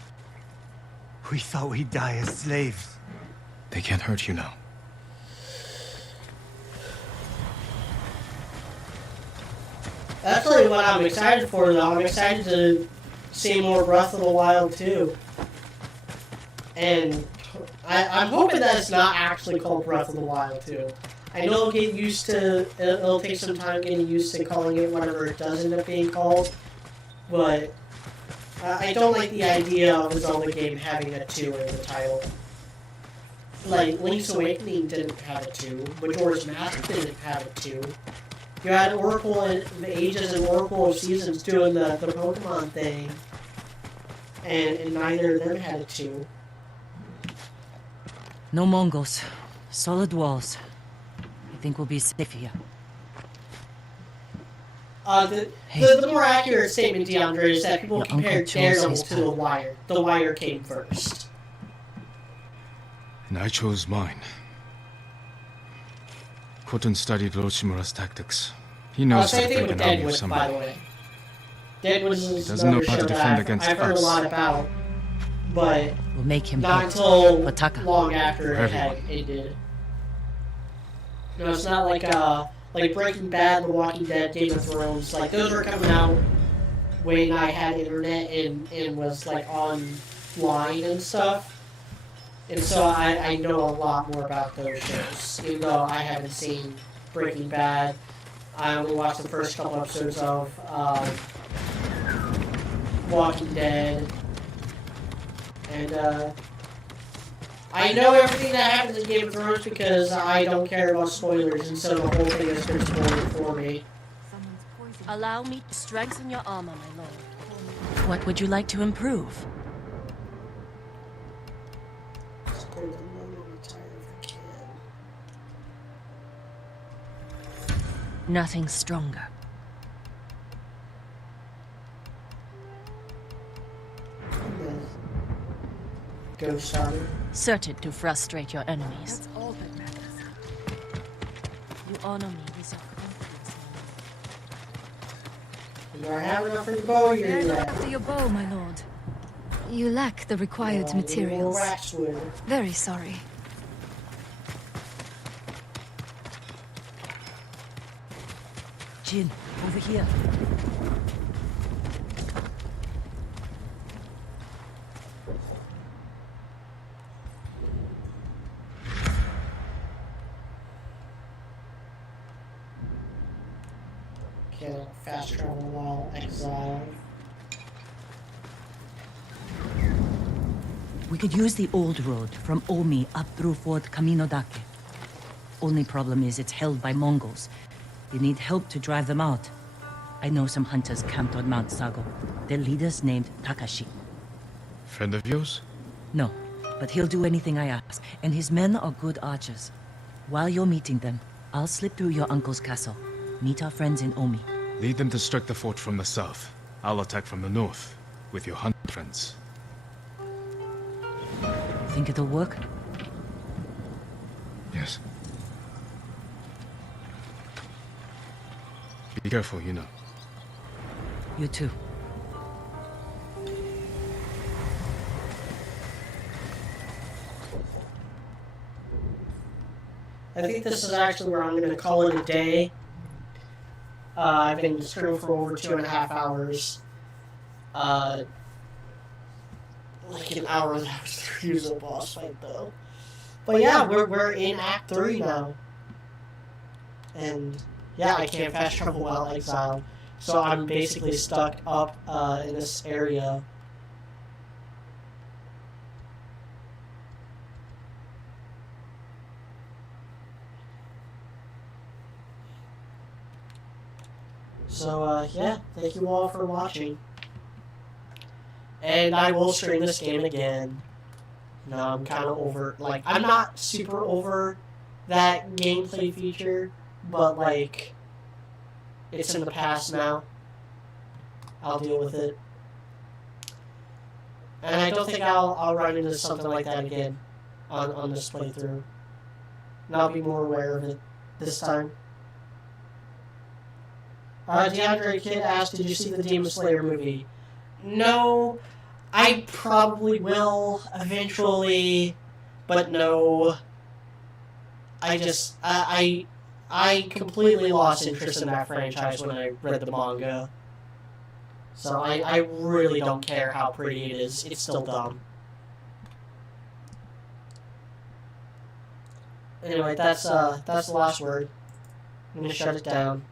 We thought we'd die as slaves. They can't hurt you now. That's really what I'm excited for, though. I'm excited to see more Breath of the Wild, too. And I'm hoping that it's not actually called Breath of the Wild 2. I know it'll get used to, it'll take some time getting used to calling it whatever it does end up being called, but I don't like the idea of a Zelda game having a 2 in the title. Like, Link's Awakening didn't have a 2, Majora's Mask didn't have a 2. You had Oracle of Ages and Oracle of Seasons doing the Pokemon thing, and neither of them had a 2. No Mongols. Solid walls. I think we'll be safe here. The more accurate statement, DeAndre, is that people compared Daredevil to The Wire. The Wire came first. And I chose mine. Koton studied Orochimaru's tactics. He knows how to break an army of by somebody. the way. Deadwood is He doesn't know how to defend against I've heard us. a lot about, but we'll make him not hit. until Wataka. long after For it did. No, it's not like Breaking Bad, The Walking Dead, Game of Thrones. Like, those were coming out when I had internet and was like online and stuff. And so I know a lot more about those shows, even though I haven't seen Breaking Bad. I only watched the first couple episodes of Walking Dead. And I know everything that happens in Game of Thrones because I don't care about spoilers, and so the whole thing has been spoiled for me. Allow me to strengthen your armor, my lord. What would you like to improve? Nothing stronger. Ghost Armor. Certain to frustrate your enemies. That's all that matters. You honor me with your confidence. Do I have enough for your bow? Bear not after your bow, my lord. You lack the required materials. Very sorry. Jin, over here. Can't fast travel while exiled. We could use the old road from Omi up through Fort Kaminodake. Only problem is it's held by Mongols. You need help to drive them out. I know some hunters camped on Mount Sago. Their leader's named Takashi. Friend of yours? No, but he'll do anything I ask, and his men are good archers. While you're meeting them, I'll slip through your uncle's castle. Meet our friends in Omi. Lead them to strike the fort from the south. I'll attack from the north, with your hunt friends. Think it'll work? Yes. Be careful, you know. You too. I think this is actually where I'm going to call it a day. I've been streaming for over 2.5 hours. Like an hour that was the usual boss fight, though. But yeah, we're in Act 3 now. And yeah, I can't fast travel while exiled. So I'm basically stuck up in this area. So yeah, thank you all for watching. And I will stream this game again. No, I'm kind of over, like, I'm not super over that gameplay feature, but, like, it's in the past now. I'll deal with it. And I don't think I'll run into something like that again on this playthrough. And I'll be more aware of it this time. DeAndre Kid asked, did you see the Demon Slayer movie? No, I probably will eventually, but no. I completely lost interest in that franchise when I read the manga. So I really don't care how pretty it is. It's still dumb. Anyway, that's the last word. I'm gonna shut it down.